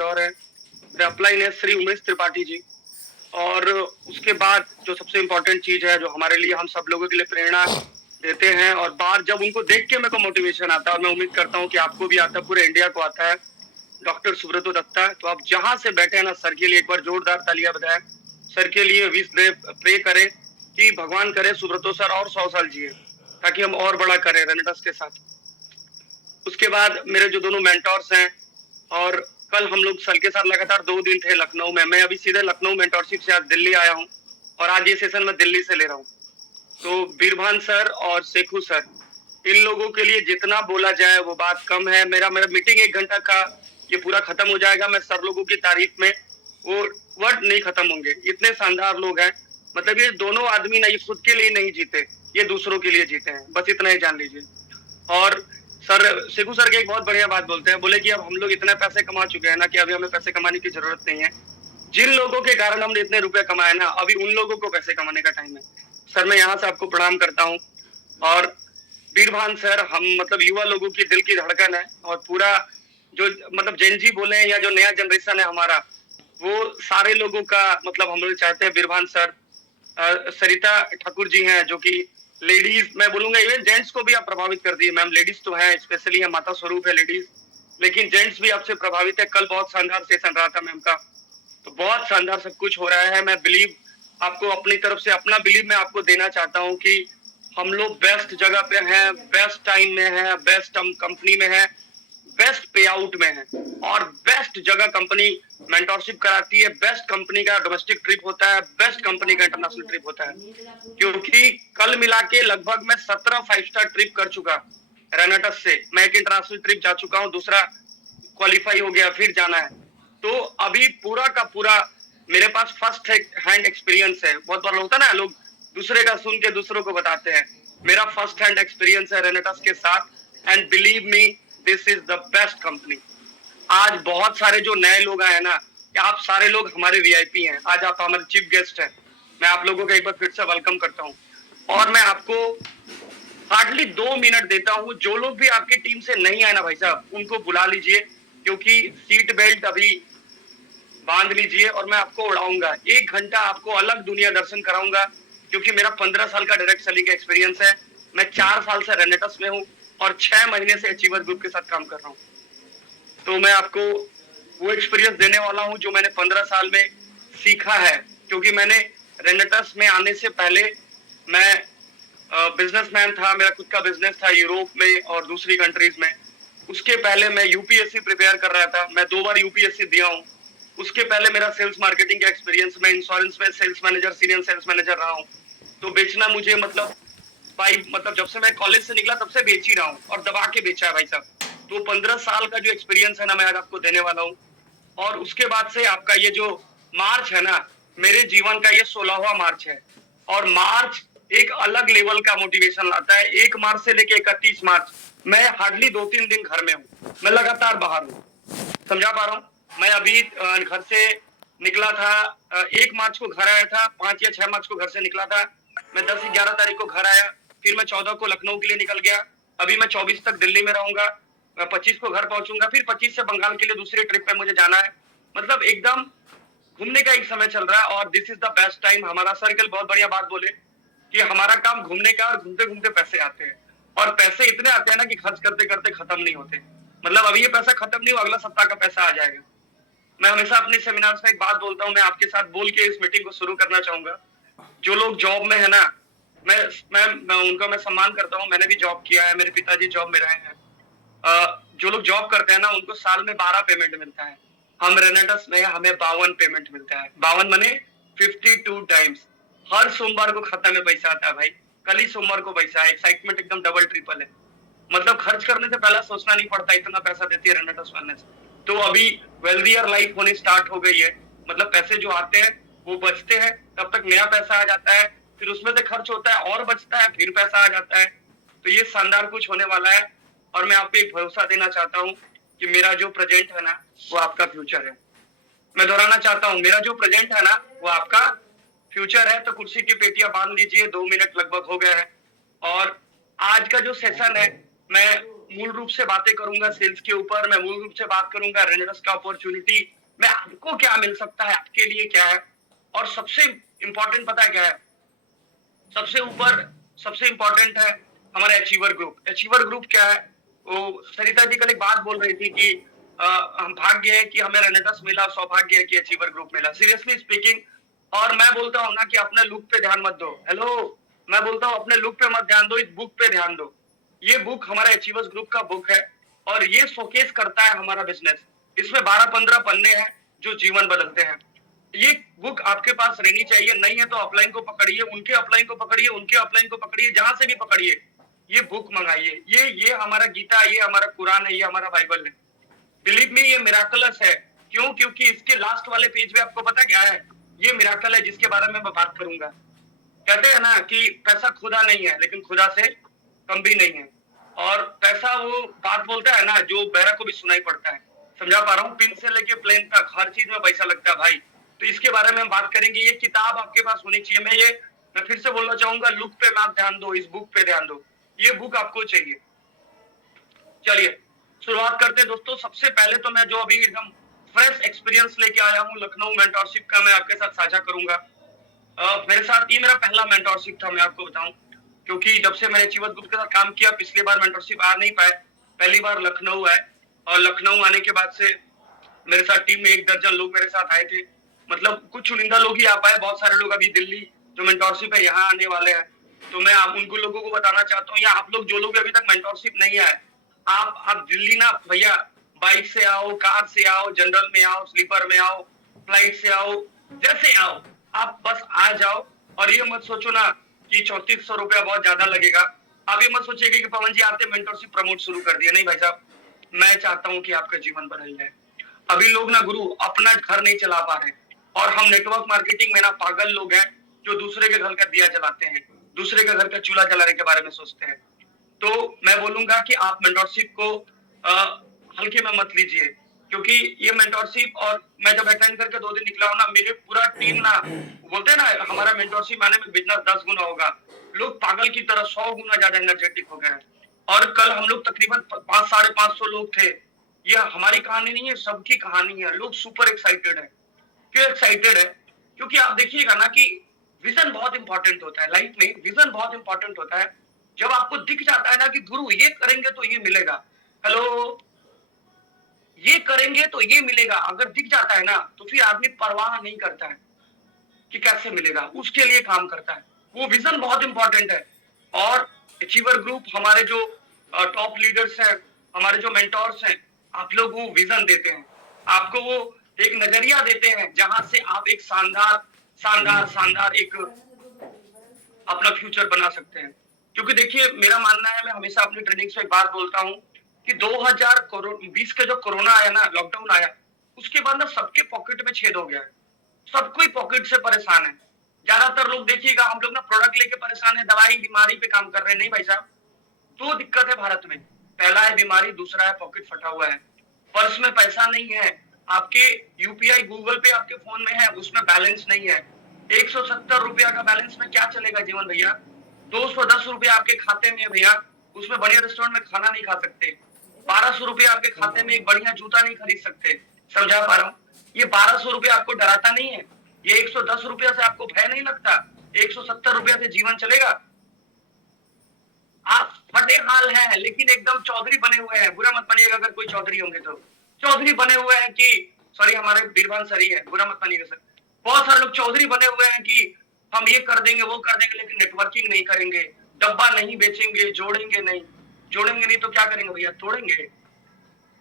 और है the upline है श्री उमेश त्रिपाठी जी। और उसके बाद जो सबसे इम्पोर्टेंट चीज है जो हमारे लिए हम सब लोगों के लिए प्रेरणा देते हैं और बाहर जब उनको देख के मेरे को मोटिवेशन आता है और मैं उम्मीद करता हूँ कि आपको भी आता है, पूरे इंडिया को आता है, डॉक्टर सुब्रतो दत्ता। तो आप जहां से बैठे हैं ना, सर के लिए एक बार जोरदार तालियां बजाएं। सर के लिए विश दे, प्रे करें कि भगवान करे सुब्रतो सर और 100 साल जिए ताकि हम और बड़ा करें रेनेटस के साथ। उसके बाद मेरे जो दोनों मेंटोर्स हैं, और कल हम लोग सर के साथ लगातार 2 दिन थे लखनऊ में। मैं अभी सीधे लखनऊ मेंटोरशिप से आज दिल्ली आया हूँ और आज ये सेशन मैं दिल्ली से ले रहा हूँ। तो बीरभान सर और शेखू सर, इन लोगों के लिए जितना बोला जाए वो बात कम है। मेरा मेरा मीटिंग 1 घंटा का ये पूरा खत्म हो जाएगा। मैं सर लोगों की तारीफ में वो वर्ड नहीं खत्म होंगे, इतने शानदार लोग हैं। मतलब ये दोनों आदमी ना, ये खुद के लिए नहीं जीते, ये दूसरों के लिए जीते हैं, बस इतना ही जान लीजिए। और सर शेखू सर के एक बहुत बढ़िया बात बोलते हैं, बोले कि अब हम लोग इतने पैसे कमा चुके हैं ना कि अभी हमें पैसे कमाने की जरूरत नहीं है। जिन लोगों के कारण हमने इतने रुपए कमाए ना, अभी उन लोगों को पैसे कमाने का टाइम है। सर मैं यहाँ से आपको प्रणाम करता हूँ। और बीरभान सर, हम मतलब युवा लोगों की दिल की धड़कन है और पूरा जो मतलब जेनजी बोले या जो नया जनरेशन है हमारा, वो सारे लोगों का मतलब हम लोग चाहते हैं बीरभान सर। सरिता ठाकुर जी हैं जो कि लेडीज, मैं बोलूंगा इवन जेंट्स को भी आप प्रभावित कर दिए मैम। लेडीज तो है, स्पेशली है, माता स्वरूप है लेडीज, लेकिन जेंट्स भी आपसे प्रभावित है। कल बहुत शानदार सेशन रहा था मैम का, तो बहुत शानदार सब कुछ हो रहा है। मैं बिलीव आपको अपनी तरफ से अपना बिलीव मैं आपको देना चाहता हूँ कि हम लोग बेस्ट जगह पे हैं, बेस्ट टाइम में हैं, बेस्ट हम कंपनी में हैं, बेस्ट पे आउट में है और बेस्ट जगह कंपनी मेंटोरशिप कराती है। बेस्ट कंपनी का डोमेस्टिक ट्रिप होता है, बेस्ट कंपनी का इंटरनेशनल ट्रिप होता है। क्योंकि कल मिला के लगभग मैं 17 5 स्टार ट्रिप कर चुका रेनेटस से। मैं एक इंटरनेशनल ट्रिप जा चुका हूँ, दूसरा क्वालिफाई हो गया, फिर जाना है। तो अभी पूरा का पूरा मेरे पास फर्स्ट हैंड एक्सपीरियंस है। बहुत बार होता है ना, लोग दूसरे का सुन के दूसरों को बताते हैं। मेरा फर्स्ट हैंड एक्सपीरियंस है रेनेटस के साथ and believe me, this is the best company. आज बहुत सारे जो नए लोग आए ना, कि आप सारे लोग हमारे वीआईपी हैं, आज आप हमारे चीफ गेस्ट हैं। मैं आप लोगों का एक बार फिर से वेलकम करता हूँ और मैं आपको हार्डली 2 मिनट देता हूँ। जो लोग भी आपकी टीम से नहीं आए ना भाई साहब, उनको बुला लीजिए, क्योंकि सीट बेल्ट अभी बांध लीजिए और मैं आपको उड़ाऊंगा। 1 घंटा आपको अलग दुनिया दर्शन कराऊंगा, क्योंकि मेरा 15 साल का डायरेक्ट सेलिंग का एक्सपीरियंस है। मैं 4 साल से रेनेटस में हूँ और 6 महीने से अचीवर ग्रुप के साथ काम कर रहा हूँ। तो मैं आपको वो एक्सपीरियंस देने वाला हूँ जो मैंने 15 साल में सीखा है। क्योंकि मैंने रेनेटस में आने से पहले मैं बिजनेसमैन था, मेरा खुद का बिजनेस था यूरोप में और दूसरी कंट्रीज में। उसके पहले मैं यूपीएससी प्रिपेयर कर रहा था, मैं 2 बार यूपीएससी दिया हूँ। उसके पहले मेरा सेल्स मार्केटिंग का एक्सपीरियंस, मैं इंश्योरेंस में sales manager, senior sales manager रहा हूँ। तो बेचना मुझे मतलब भाई, मतलब जब से मैं कॉलेज से निकला तब से बेच ही रहा हूँ और दबा के बेचा है भाई साहब। तो 15 साल का जो एक्सपीरियंस है ना, मैं आज आपको देने वाला हूँ। और उसके बाद से आपका ये जो मार्च है ना, मेरे जीवन का ये 16वां मार्च है। और मार्च एक अलग लेवल का मोटिवेशन लाता है। 1 मार्च से लेके 31 मार्च मैं हार्डली 2-3 दिन घर में हूँ, मैं लगातार बाहर हूँ। समझा पा रहा हूँ? मैं अभी घर से निकला था, 1 मार्च को घर आया था, 5 या 6 मार्च को घर से निकला था। मैं 10-11 तारीख को घर आया, फिर मैं 14 को लखनऊ के लिए निकल गया। अभी मैं 24 तक दिल्ली में रहूंगा, मैं 25 को घर पहुंचूंगा, फिर 25 से बंगाल के लिए दूसरी ट्रिप पे मुझे जाना है। मतलब एकदम घूमने का एक समय चल रहा है और this is the best time. हमारा सर्कल बहुत बढ़िया बात बोले कि हमारा काम घूमने का, और घूमते घूमते पैसे आते हैं। और पैसे इतने आते हैं ना कि खर्च करते करते खत्म नहीं होते। मतलब अभी ये पैसा खत्म नहीं हुआ, अगला सप्ताह का पैसा आ जाएगा। मैं हमेशा अपने सेमिनार्स में एक बात बोलता हूँ, मैं आपके साथ बोल के इस मीटिंग को शुरू करना चाहूंगा। जो लोग जॉब में है ना, मैं मैं उनका मैं सम्मान करता हूँ। मैंने भी जॉब किया है, मेरे पिताजी जॉब में रहे हैं। जो लोग जॉब करते हैं ना, उनको साल में 12 पेमेंट मिलता है। हम रेनेटस में हमें 52 पेमेंट मिलता है। 52 मने 52 टाइम्स। हर सोमवार को खाता में पैसा आता है भाई। कल ही सोमवार को पैसा है। एक्साइटमेंट एकदम डबल ट्रिपल है। मतलब खर्च करने से पहले सोचना नहीं पड़ता, इतना पैसा देती है रेनेटस वेलनेस। तो अभी वेल्दियर लाइफ होनी स्टार्ट हो गई है। मतलब पैसे जो आते हैं वो बचते हैं, तब तक नया पैसा आ जाता है, फिर उसमें से खर्च होता है और बचता है, फिर पैसा आ जाता है। तो ये शानदार कुछ होने वाला है। और मैं आपको एक भरोसा देना चाहता हूँ कि मेरा जो प्रेजेंट है ना, वो आपका फ्यूचर है। मैं दोहराना चाहता हूँ, मेरा जो प्रेजेंट है ना, वो आपका फ्यूचर है। तो कुर्सी की पेटियां बांध लीजिए, 2 मिनट लगभग हो गए हैं। और आज का जो सेशन है, मैं मूल रूप से बातें करूंगा सेल्स के ऊपर, मैं मूल रूप से बात करूंगा रेनेडस का अपॉर्चुनिटी में आपको क्या मिल सकता है, आपके लिए क्या है। और सबसे इंपॉर्टेंट पता है क्या है, सबसे ऊपर सबसे इंपॉर्टेंट है हमारा अचीवर ग्रुप। अचीवर ग्रुप क्या है, वो सरिता जी कल एक बात बोल रही थी कि हम भाग्य है कि हमें रेनेडस मिला, सौभाग्य है कि अचीवर ग्रुप मिला, सीरियसली स्पीकिंग। और मैं बोलता हूँ ना कि अपने लुक पे ध्यान मत दो, हेलो, मैं बोलता हूँ अपने लुक पे मत ध्यान दो, इस बुक पे ध्यान दो। ये बुक हमारा अचीवर्स ग्रुप का बुक है और ये शोकेस करता है हमारा बिजनेस। इसमें 12-15 पन्ने हैं जो जीवन बदलते हैं। ये बुक आपके पास रहनी चाहिए, नहीं है तो ऑफलाइन को पकड़िए, उनके ऑफलाइन को पकड़िए, उनके ऑफलाइन को पकड़िए, जहां से भी पकड़िए, ये बुक मंगाइए। ये हमारा गीता, ये हमारा कुरान है, ये हमारा बाइबल है। बिलीव मी, ये मिराकलस है। क्यों? क्योंकि इसके लास्ट वाले पेज पे आपको पता क्या है, ये मिराकल है जिसके बारे में मैं बात करूंगा। कहते हैं ना कि पैसा खुदा नहीं है लेकिन खुदा से कम भी नहीं है। और पैसा वो बात बोलता है ना जो बहरा को भी सुनाई पड़ता है। समझा पा रहा हूँ, पिन से लेके प्लेन तक हर चीज में पैसा लगता है भाई। तो इसके बारे में हम बात करेंगे। ये किताब आपके पास होनी चाहिए। मैं फिर से बोलना चाहूंगा, लुक पे आप ध्यान दो, इस बुक पे ध्यान दो, ये बुक आपको चाहिए। चलिए शुरुआत करते हैं दोस्तों। सबसे पहले तो मैं जो अभी एकदम फ्रेश एक्सपीरियंस लेके आया हूँ लखनऊ मेंटोरशिप का, मैं आपके साथ साझा करूंगा। मेरे साथ ये मेरा पहला मेंटोरशिप था, मैं आपको बताऊं, क्योंकि जब से मैंने अचीवर्स ग्रुप के साथ काम किया, पिछली बार मेंटोरशिप आ नहीं पाए, पहली बार लखनऊ आए। और लखनऊ आने के बाद से मेरे साथ टीम में 1 दर्जन लोग मेरे साथ आए थे। मतलब कुछ चुनिंदा लोग ही आ पाए, बहुत सारे लोग अभी दिल्ली जो मेंटोरशिप है यहाँ आने वाले हैं। तो मैं आप उनको लोगों को बताना चाहता हूँ, या आप लोग जो लोग अभी तक मेंटोरशिप नहीं आए, आप दिल्ली ना भैया, बाइक से आओ, कार से आओ, जनरल में आओ, स्लीपर में आओ, फ्लाइट से आओ, जैसे आओ, आप बस आ जाओ। और ये मत सोचो ना कि 3400 रुपया बहुत ज्यादा लगेगा। आप ये मत सोचिएगा कि पवन जी आते मेंटोरशिप प्रमोट शुरू कर दिया। नहीं भाई साहब, मैं चाहता हूँ कि आपका जीवन बदल जाए। अभी लोग ना गुरु अपना घर नहीं चला पा रहे, और हम नेटवर्क मार्केटिंग में ना पागल लोग हैं जो दूसरे के घर का दिया जलाते हैं, दूसरे के घर का चूल्हा जलाने के बारे में सोचते हैं। तो मैं बोलूंगा कि आप मेंटोरशिप को हल्के में मत लीजिए, क्योंकि ये मेंटोरशिप, और मैं जब अटेंड करके 2 दिन निकला हूं ना, मेरे पूरा टीम ना बोलते हैं ना हमारा मेंटोरशिप आने में बिजनेस 10 गुना होगा। लोग पागल की तरह 100 गुना ज्यादा एनर्जेटिक हो गए हैं। और कल हम लोग तकरीबन 500-550 लोग थे। ये हमारी कहानी नहीं है, सबकी कहानी है। लोग सुपर एक्साइटेड है। क्यों एक्साइटेड है? क्योंकि आप देखिएगा ना कि विजन बहुत इंपॉर्टेंट होता है लाइफ में। विजन बहुत इंपॉर्टेंट होता है। जब आपको दिख जाता है ना कि गुरु ये करेंगे तो ये मिलेगा, हेलो, ये करेंगे तो ये मिलेगा, अगर दिख जाता है ना, तो फिर आदमी परवाह नहीं करता है कि कैसे मिलेगा, उसके लिए काम करता है। वो विजन बहुत इंपॉर्टेंट है। और अचीवर ग्रुप हमारे जो टॉप लीडर्स हैं, हमारे जो मेंटोर्स हैं, आप लोग वो विजन देते हैं, आपको वो एक नजरिया देते हैं जहां से आप एक शानदार शानदार शानदार एक अपना फ्यूचर बना सकते हैं। क्योंकि देखिए मेरा मानना है, मैं हमेशा अपनी ट्रेनिंग्स में एक बात बोलता हूँ कि 2020 का जो कोरोना आया ना, लॉकडाउन आया, उसके बाद ना सबके पॉकेट में छेद हो गया है। सब कोई पॉकेट से परेशान है। ज्यादातर लोग देखिएगा, हम लोग ना प्रोडक्ट लेके परेशान है, दवाई बीमारी पे काम कर रहे हैं। नहीं भाई साहब, 2 दिक्कत है भारत में। पहला है बीमारी, दूसरा है पॉकेट फटा हुआ है, पर्स में पैसा नहीं है, आपके यूपीआई गूगल पे आपके फोन में है, उसमें बैलेंस नहीं है। 170 रुपया का बैलेंस में क्या चलेगा जीवन भैया? 210 रुपया आपके खाते में है भैया, उसमें बढ़िया रेस्टोरेंट में खाना नहीं खा सकते। 1200 रुपया आपके खाते में एक बढ़िया जूता नहीं खरीद सकते। समझा पा रहा हूँ? ये 1200 रुपया आपको डराता नहीं है? ये 110 रुपया से आपको भय नहीं लगता? 170 रुपया से जीवन चलेगा? आप फटे हाल हैं लेकिन एकदम चौधरी बने हुए हैं। बुरा मत मानिएगा अगर कोई चौधरी होंगे तो। चौधरी बने हुए हैं कि सॉरी, हमारे बीरबान सर ही है, बुरा मत मानिएगा सर। बहुत सारे लोग चौधरी बने हुए हैं कि हम ये कर देंगे वो कर देंगे, लेकिन नेटवर्किंग नहीं करेंगे, डब्बा नहीं बेचेंगे, जोड़ेंगे नहीं। जोड़ेंगे नहीं तो क्या करेंगे भैया? तोड़ेंगे।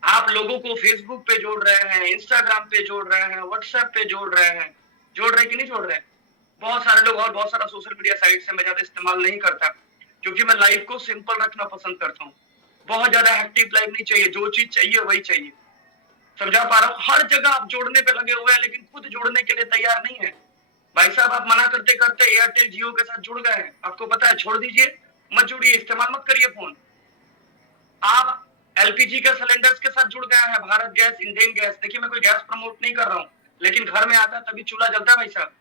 आप लोगों को फेसबुक पे जोड़ रहे हैं, इंस्टाग्राम पे जोड़ रहे हैं, व्हाट्सएप पे जोड़ रहे हैं। जोड़ रहे कि नहीं जोड़ रहे? बहुत सारे लोग, और बहुत सारा सोशल मीडिया साइट से मैं ज्यादा इस्तेमाल नहीं करता, क्योंकि मैं लाइफ को सिंपल रखना पसंद करता हूँ। बहुत ज्यादा हेक्टिक लाइफ नहीं चाहिए, जो चीज चाहिए वही चाहिए। समझा पा रहा हूँ? हर जगह आप जोड़ने पे लगे हुए हैं लेकिन खुद जोड़ने के लिए तैयार नहीं है। भाई साहब, आप मना करते करते एयरटेल जियो के साथ जुड़ गए हैं। आपको पता है, छोड़ दीजिए, मत जुड़िए, इस्तेमाल मत करिए फोन। आप एलपीजी के सिलेंडर्स के साथ जुड़ गए हैं, भारत गैस, इंडियन गैस। देखिए मैं कोई गैस प्रमोट नहीं कर रहा हूँ, लेकिन घर में आता तभी चूल्हा जलता है भाई साहब।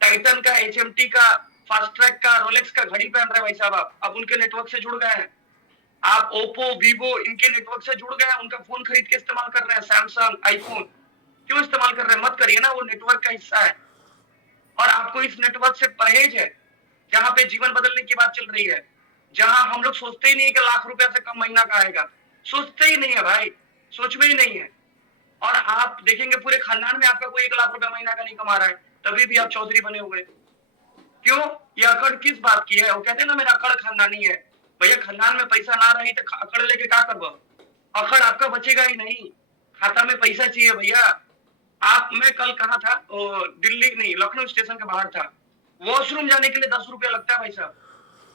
टाइटन का, एचएमटी का, फास्ट ट्रैक का, रोलेक्स का घड़ी पहन रहे भाई साहब, आप अब उनके नेटवर्क से जुड़ गए हैं। आप ओप्पो, वीवो इनके नेटवर्क से जुड़ गए हैं, उनका फोन खरीद के इस्तेमाल कर रहे हैं, सैमसंग, आईफोन क्यों इस्तेमाल कर रहे हैं? मत करिए ना, वो नेटवर्क का हिस्सा है और आपको इस नेटवर्क से परहेज है, जहां पे जीवन बदलने की बात चल रही है, जहां हम लोग सोचते ही नहीं कि लाख रुपया से कम महीना का आएगा, सोचते ही नहीं है भाई, सोच में ही नहीं है। और आप देखेंगे पूरे खानदान में आपका कोई 1 लाख रुपया महीना का नहीं कमा रहा है, तभी भी आप चौधरी बने हुए। क्यों? ये अकड़ किस बात की है? वो कहते हैं ना मेरा अकड़ खानदानी है। भैया खानदान में पैसा ना रही तो अकड़ लेके क्या करबो? अकड़ आपका बचेगा ही नहीं, खाता में पैसा चाहिए भैया। आप मैं कल कहाँ था, दिल्ली नहीं लखनऊ स्टेशन के बाहर था, वॉशरूम जाने के लिए 10 रुपया लगता है भाई साहब,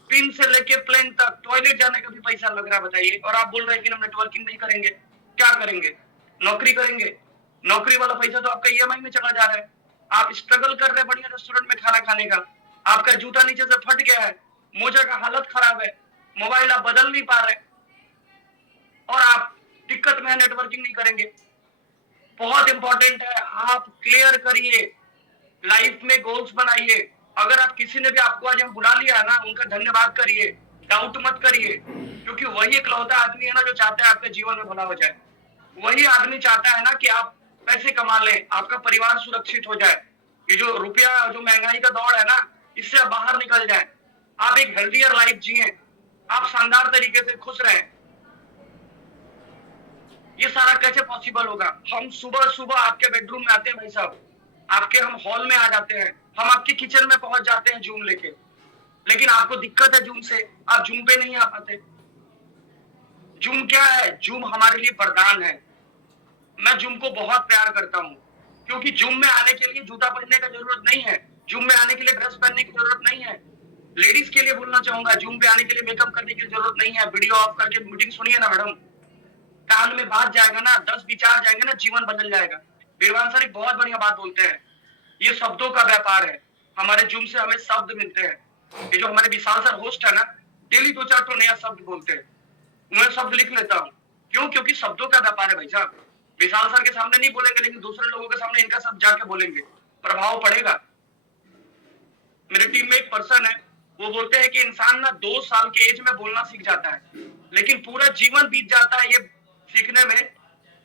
पिन से लेके प्लेन तक, टॉयलेट जाने का भी पैसा लग रहा है, बताइए। और आप बोल रहे हैं कि हम नेटवर्किंग नहीं करेंगे, क्या करेंगे? नौकरी करेंगे, नौकरी वाला पैसा तो आपका ईएमआई में चला जा रहा है। आप स्ट्रगल कर रहे हैं बढ़िया रेस्टोरेंट में खाना खाने का, आपका जूता नीचे से फट गया है, मोजा का हालत खराब है, मोबाइल आप बदल नहीं पा रहे और आप दिक्कत में है, नेटवर्किंग नहीं करेंगे। बहुत इंपॉर्टेंट है, आप क्लियर करिए, लाइफ में गोल्स बनाइए। अगर आप किसी ने भी आपको आज हम बुला लिया है ना, उनका धन्यवाद करिए, डाउट मत करिए, क्योंकि वही इकलौता आदमी है ना जो चाहता है आपके जीवन में भला हो जाए। वही आदमी चाहता है ना कि आप पैसे कमा लें, आपका परिवार सुरक्षित हो जाए, ये जो रुपया जो महंगाई का दौड़ है ना, इससे आप बाहर निकल जाए, आप एक हेल्थियर लाइफ जिए, आप शानदार तरीके से खुश रहें। ये सारा कैसे पॉसिबल होगा? हम सुबह सुबह आपके बेडरूम में आते हैं भाई साहब, आपके हम हॉल में आ जाते हैं, हम आपके किचन में पहुंच जाते हैं जूम लेके, लेकिन आपको दिक्कत है जूम से, आप जूम पे नहीं आ पाते। जूम क्या है? जूम हमारे लिए वरदान है। मैं जूम को बहुत प्यार करता हूँ, क्योंकि जूम में आने के लिए जूता पहनने का जरूरत नहीं है, जूम में आने के लिए ड्रेस पहनने की जरूरत नहीं है। लेडीज के लिए बोलना चाहूंगा, जूम पे आने के लिए मेकअप करने की जरूरत नहीं है। वीडियो ऑफ करके मीटिंग सुनिए ना मैडम, कान में बात जाएगा ना, 10 विचार जाएंगे ना, जीवन बदल जाएगा। बीरवान सर एक बहुत बढ़िया बात बोलते हैं, ये शब्दों का व्यापार है। हमारे जूम से हमें शब्द मिलते हैं। ये जो हमारे विशाल सर होस्ट है ना, डेली 2-4 तो नया शब्द बोलते हैं, मैं शब्द लिख लेता हूँ। क्यों? क्योंकि शब्दों का व्यापार है भाई साहब। विशाल सर के सामने नहीं बोलेंगे, लेकिन दूसरे लोगों के सामने इनका शब्द जाके बोलेंगे, प्रभाव पड़ेगा। मेरे टीम में एक पर्सन है, वो बोलते हैं कि इंसान ना 2 साल के एज में बोलना सीख जाता है, लेकिन पूरा जीवन बीत जाता है ये सीखने में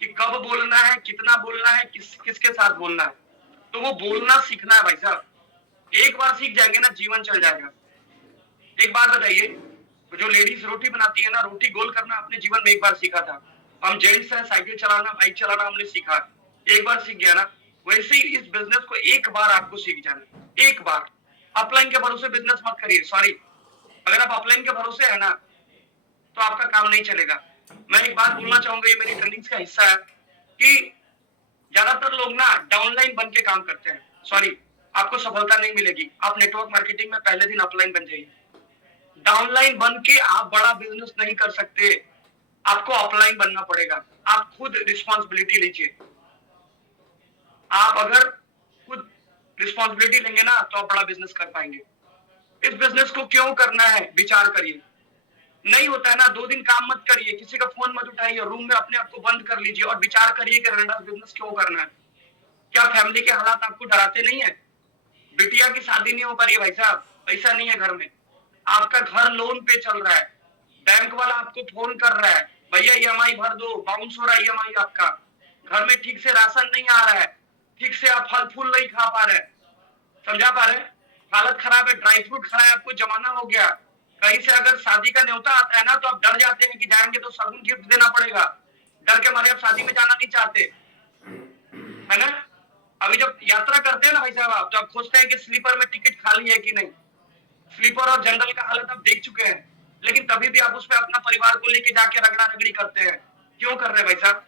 कि कब बोलना है, कितना बोलना है, किसके साथ बोलना है। तो वो बोलना सीखना है भाई साहब, एक बार सीख जाएंगे ना, जीवन चल जाएगा। एक बात बताइए, जो लेडीज रोटी बनाती है ना, रोटी गोल करना अपने जीवन में एक बार सीखा था। हम जेंट्स हैं, साइकिल चलाना, बाइक चलाना हमने सीखा, एक बार सीख गया ना। वैसे ही इस बिजनेस को एक बार आपको सीख जाना, एक बार। अपलाइन के भरोसे बिजनेस मत करिए, सॉरी, अगर आप अपलाइन के भरोसे है ना, तो आपका काम नहीं चलेगा। मैं एक बात बोलना चाहूंगा, ये मेरी ट्रेनिंग्स का हिस्सा है, कि ज्यादातर लोग ना डाउनलाइन बन के काम करते हैं, सॉरी, आपको सफलता नहीं मिलेगी। आप नेटवर्क मार्केटिंग में पहले दिन अपलाइन बन जाइए। डाउनलाइन बन के आप बड़ा बिजनेस नहीं कर सकते, आपको अपलाइन बनना पड़ेगा। आप खुद रिस्पॉन्सिबिलिटी लीजिए। आप अगर खुद रिस्पॉन्सिबिलिटी लेंगे ना, तो आप बड़ा बिजनेस कर पाएंगे। इस बिजनेस को क्यों करना है, विचार करिए। नहीं होता है ना, 2 दिन काम मत करिए, किसी का फोन मत उठाइए, रूम में अपने आप को बंद कर लीजिए और विचार करिए कि रैंडम बिजनेस क्यों करना है। क्या फैमिली के हालात आपको डराते नहीं है? बिटिया की शादी नहीं हो पा रही है भाई साहब, पैसा नहीं है घर में, आपका घर लोन पे चल रहा है, बैंक वाला आपको फोन कर रहा है, भैया ईएमआई भर दो, बाउंस हो रहा है ईएमआई आपका, घर में ठीक से राशन नहीं आ रहा है, ठीक से आप फल फूल नहीं खा पा रहे, समझा पा रहे, हालत खराब है, ड्राई फ्रूट खाना है आपको, जमाना हो गया। कहीं से अगर शादी का न्योता आता है ना, तो आप डर जाते हैं कि जाएंगे तो शगुन गिफ्ट देना पड़ेगा, डर के मारे आप शादी में जाना नहीं चाहते, है ना। अभी जब यात्रा करते हैं ना भाई साहब आप, तो आप खोजते हैं कि स्लीपर में टिकट खाली है कि नहीं। स्लीपर और जनरल का हालत आप देख चुके हैं, लेकिन तभी भी आप उसमें अपना परिवार को लेके जाके रगड़ा रगड़ी करते हैं। क्यों कर रहे हैं भाई साहब?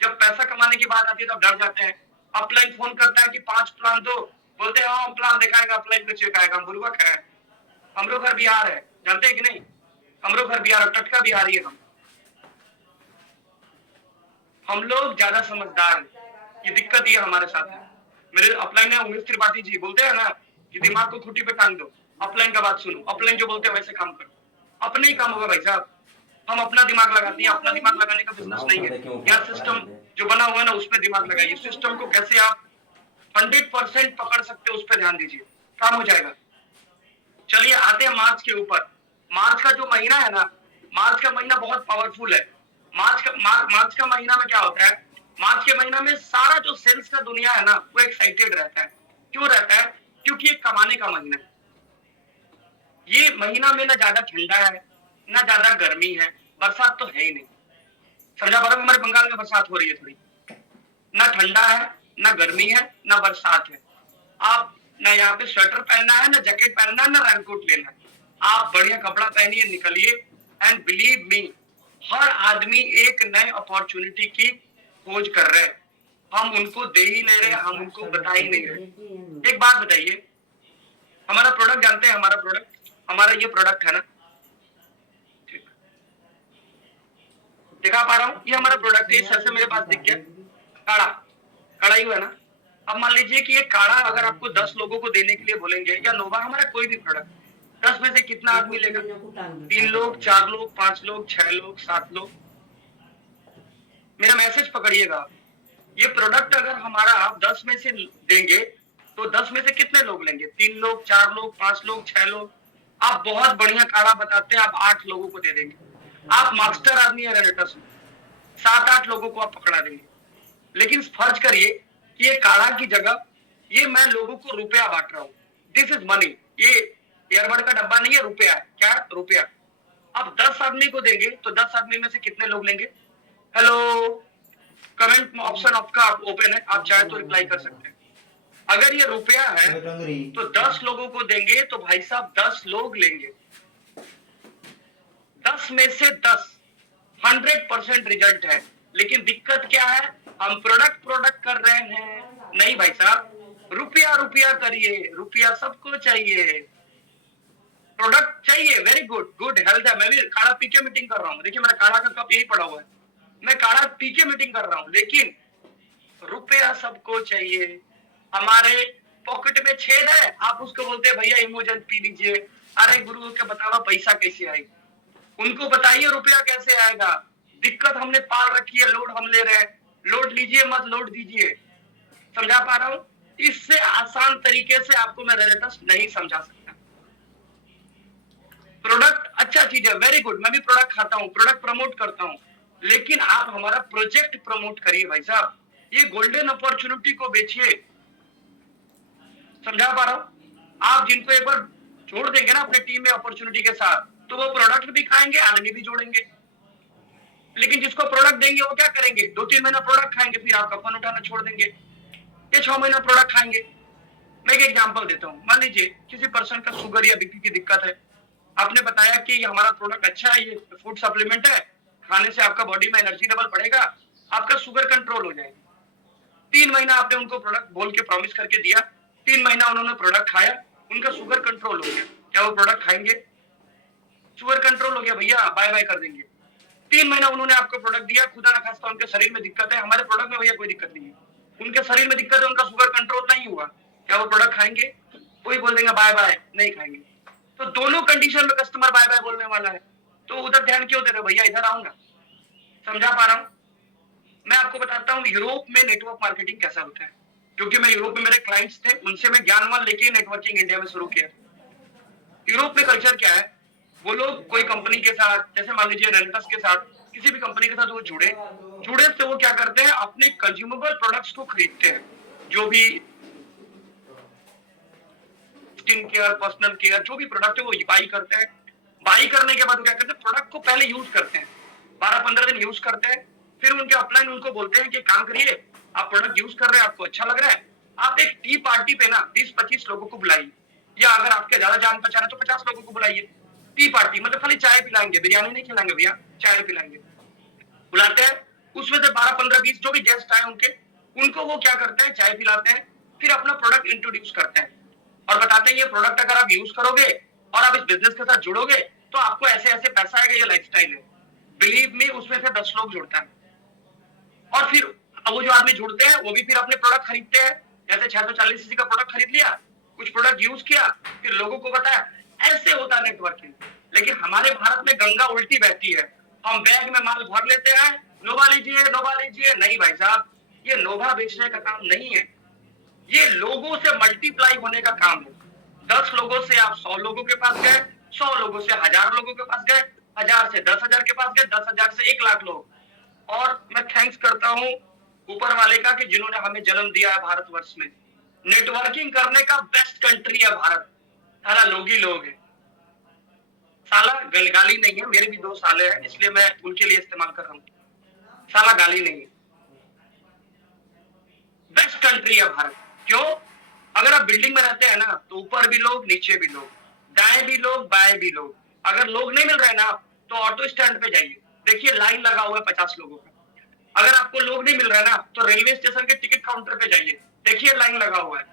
जब पैसा कमाने की बात आती है तो डर जाते हैं। अपलाइन फोन करता है कि 5 प्लान दो, बोलते हैं हाँ प्लान दिखाएगा, अपलाइन पे चेक आएगा, हम बुर्बक है। हम लोग घर बिहार है, जानते हैं कि नहीं? हम लोग घर बिहार, टटका बिहारी है हम लोग ज्यादा समझदार हैं। ये दिक्कत ये हमारे साथ है। मेरे अपलाइन है उमेश त्रिपाठी जी, बोलते हैं ना कि दिमाग को खुटी पे टांग दो, अपलाइन का बात सुनो, अपलाइन जो बोलते हैं वैसे काम करो, अपने ही काम होगा भाई साहब। हम अपना दिमाग लगाते हैं, अपना दिमाग लगाने का बिजनेस नहीं है यार। सिस्टम जो बना हुआ है ना, उसमें दिमाग लगाइए। सिस्टम को कैसे आप 100% पकड़ सकते हो, उस पर ध्यान दीजिए, काम हो जाएगा। चलिए आते हैं मार्च के ऊपर। मार्च का जो महीना है ना, मार्च का महीना बहुत पावरफुल है। मार्च का महीना में क्या होता है, मार्च के महीना में सारा जो सेल्स का दुनिया है ना वो एक्साइटेड रहता है। क्यों रहता है? क्योंकि ये कमाने का महीना है। ये महीना में ना ज्यादा ठंडा है ना ज्यादा गर्मी है, बरसात तो है ही नहीं। समझा पा रहे हो? हमारे बंगाल में बरसात हो रही है थोड़ी, ना ठंडा है ना गर्मी है ना बरसात है। आप ना यहाँ पे स्वेटर पहनना है ना जैकेट पहनना है ना रेनकोट लेना है, आप बढ़िया कपड़ा पहनिए निकलिए। एंड बिलीव मी, हर आदमी एक नए अपॉर्चुनिटी की खोज कर रहे हैं। हम उनको दे ही नहीं रहे, हम उनको बता ही नहीं रहे। एक बात बताइए, हमारा प्रोडक्ट जानते हैं? हमारा ये प्रोडक्ट है ना, दिखा पा रहा हूँ, ये हमारा प्रोडक्ट है। सर से मेरे पास दिख गया काढ़ा, काढ़ा ही हुआ है ना। अब मान लीजिए कि ये काढ़ा अगर आपको 10 लोगों को देने के लिए बोलेंगे, या नोवा हमारा कोई भी प्रोडक्ट, 10 में से कितना आदमी लेगा? 3 लोग, 4 लोग, 5 लोग, 6 लोग, 7 लोग। मेरा मैसेज पकड़िएगा, ये प्रोडक्ट अगर हमारा आप 10 में से देंगे तो 10 में से कितने लोग लेंगे? 3 लोग, 4 लोग, 5 लोग, 6 लोग। आप बहुत बढ़िया काढ़ा बताते हैं, आप 8 लोगों को दे देंगे। आप मास्टर आदमी है रेनेटस में, 7-8 लोगों को आप पकड़ा देंगे। लेकिन फर्ज करिए कि ये काढ़ा की जगह ये मैं लोगों को रुपया बांट रहा हूँ। This is money. ये ईयरबड का डब्बा नहीं है, रुपया है। क्या? रुपया। अब 10 आदमी को देंगे तो 10 आदमी में से कितने लोग लेंगे? हेलो, कमेंट ऑप्शन आपका ओपन है, आप चाहे तो रिप्लाई कर सकते हैं। अगर ये रुपया है तो 10 लोगों को देंगे तो भाई साहब 10 लोग लेंगे। 10 में से 10 100% रिजल्ट है। लेकिन दिक्कत क्या है? हम प्रोडक्ट कर रहे हैं। नहीं भाई साहब, रुपया रुपया करिए, रुपया सबको चाहिए, प्रोडक्ट चाहिए। वेरी गुड, गुड हेल्थ है। मैं भी काढ़ा पी के मीटिंग कर रहा हूँ। देखिए मेरा काढ़ा का कप यही पड़ा हुआ है, मैं काढ़ा पी के मीटिंग कर रहा हूँ। लेकिन रुपया सबको चाहिए। हमारे पॉकेट में छेद है, आप उसको बोलते हैं भैया इमोजन पी लीजिए। अरे गुरु के बतावा पैसा कैसे आएगा? उनको बताइए रुपया कैसे आएगा। दिक्कत हमने पाल रखी है, लोड हम ले रहे हैं। लोड लीजिए मत लोड दीजिए। समझा पा रहा हूँ? इससे आसान तरीके से आपको मैं रेनेटस नहीं समझा सकता। प्रोडक्ट अच्छा चीज है, वेरी गुड, मैं भी प्रोडक्ट खाता हूँ, प्रोडक्ट प्रमोट करता हूँ। लेकिन आप हमारा प्रोजेक्ट प्रमोट करिए भाई साहब। ये गोल्डन अपॉर्चुनिटी को बेचिए। समझा पा रहा हूँ? आप जिनको एक बार जोड़ देंगे ना अपने टीम में अपॉर्चुनिटी के साथ, तो वो प्रोडक्ट भी खाएंगे, आदमी भी जोड़ेंगे। लेकिन जिसको प्रोडक्ट देंगे वो क्या करेंगे? 2-3 महीना प्रोडक्ट खाएंगे, फिर आपका फोन उठाना छोड़ देंगे। ये 6 महीना प्रोडक्ट खाएंगे। मैं एक एग्जांपल देता हूँ। मान लीजिए किसी पर्सन का शुगर या बीपी की दिक्कत है, आपने बताया कि हमारा प्रोडक्ट अच्छा है, ये फूड सप्लीमेंट है, खाने से आपका बॉडी में एनर्जी लेवल बढ़ेगा, आपका शुगर कंट्रोल हो जाएगा। 3 महीना आपने उनको प्रोडक्ट बोल के प्रॉमिस करके दिया, 3 महीना उन्होंने प्रोडक्ट खाया, उनका शुगर कंट्रोल हो गया। क्या वो प्रोडक्ट खाएंगे? शुगर कंट्रोल हो गया भैया, बाय बाय कर देंगे। 3 महीना उन्होंने आपको प्रोडक्ट दिया, खुदा ना खास्ता उनके शरीर में दिक्कत है, हमारे प्रोडक्ट में भैया कोई दिक्कत नहीं है, उनके शरीर में दिक्कत है, उनका शुगर कंट्रोल नहीं हुआ। क्या वो प्रोडक्ट खाएंगे? कोई बोल देंगे बाय बाय, नहीं खाएंगे। तो दोनों कंडीशन में कस्टमर बाय बाय बोलने वाला है, तो उधर ध्यान क्यों दे रहे हो भैया? इधर आऊंगा। समझा पा रहा हूँ? मैं आपको बताता हूँ यूरोप में नेटवर्क मार्केटिंग कैसा होता है, क्योंकि मैं यूरोप में मेरे क्लाइंट्स थे, उनसे मैं ज्ञानवान लेके नेटवर्किंग इंडिया में शुरू किया। यूरोप में कल्चर क्या है? वो लोग कोई कंपनी के साथ, जैसे मान लीजिए रेनेटस के साथ, किसी भी कंपनी के साथ वो जुड़े से वो क्या करते हैं? अपने कंज्यूमेबल प्रोडक्ट्स को खरीदते हैं, जो भी स्किन केयर, पर्सनल केयर, जो भी प्रोडक्ट है वो बाई करते हैं। बाई करने के बाद क्या करते हैं? प्रोडक्ट को पहले यूज करते हैं, 12-15 दिन यूज करते हैं। फिर उनके अपलाइन उनको बोलते हैं कि काम करिए, आप प्रोडक्ट यूज कर रहे हैं, आपको अच्छा लग रहा है, आप एक टी पार्टी पे ना 20-25 लोगों को बुलाइए, या अगर आपके ज्यादा जान पहचान है तो 50 लोगों को बुलाइए। टी पार्टी मतलब खाली चाय पिलाएंगे, बिरयानी नहीं खिलाएंगे भैया, चाय पिलाएंगे। बुलाते हैं, उसमें से 12-15-20 जो भी गेस्ट आए उनको वो क्या करते हैं? चाय पिलाते हैं, फिर अपना प्रोडक्ट इंट्रोड्यूस करते हैं और बताते हैं ये प्रोडक्ट अगर आप यूज करोगे और आप इस बिजनेस के साथ जुड़ोगे तो आपको ऐसे ऐसे पैसा आएगा, ये लाइफस्टाइल है। बिलीव मी, उसमें से 10 लोग जुड़ता है। और फिर वो जो आदमी जुड़ते हैं वो भी फिर अपने प्रोडक्ट खरीदते हैं। जैसे 640 सीसी का प्रोडक्ट खरीद लिया, कुछ प्रोडक्ट यूज किया, फिर लोगों को बताया। ऐसे होता है नेटवर्किंग। लेकिन हमारे भारत में गंगा उल्टी बहती है, हम बैग में माल भर लेते हैं, नोवा लीजिए नोवा लीजिए। नहीं भाई साहब, ये नोवा बेचने का काम नहीं है, ये लोगों से मल्टीप्लाई होने का काम है। 10 लोगों से आप 100 लोगों के पास गए, 100 लोगों से 1000 लोगों के पास गए, 1000 से 10,000 के पास गए, 10,000 से 1 लाख लोग। और मैं थैंक्स करता हूँ ऊपर वाले का कि जिन्होंने हमें जन्म दिया है भारतवर्ष में। नेटवर्किंग करने का बेस्ट कंट्री है भारत। साला लोग ही लोग हैं। साला गाली नहीं है, मेरे भी 2 साले हैं, इसलिए मैं उनके लिए इस्तेमाल कर रहा हूँ। साला गाली नहीं है। बेस्ट कंट्री है भारत। क्यों? अगर आप बिल्डिंग में रहते हैं ना, तो ऊपर भी लोग, नीचे भी लोग, दाएं भी लोग, बाएं भी लोग। अगर लोग नहीं मिल रहे ना, तो ऑटो स्टैंड पे जाइए, देखिए लाइन लगा हुआ है 50 लोगों का। अगर आपको लोग नहीं मिल रहे ना, तो रेलवे स्टेशन के टिकट काउंटर पे जाइए, देखिए लाइन लगा हुआ है।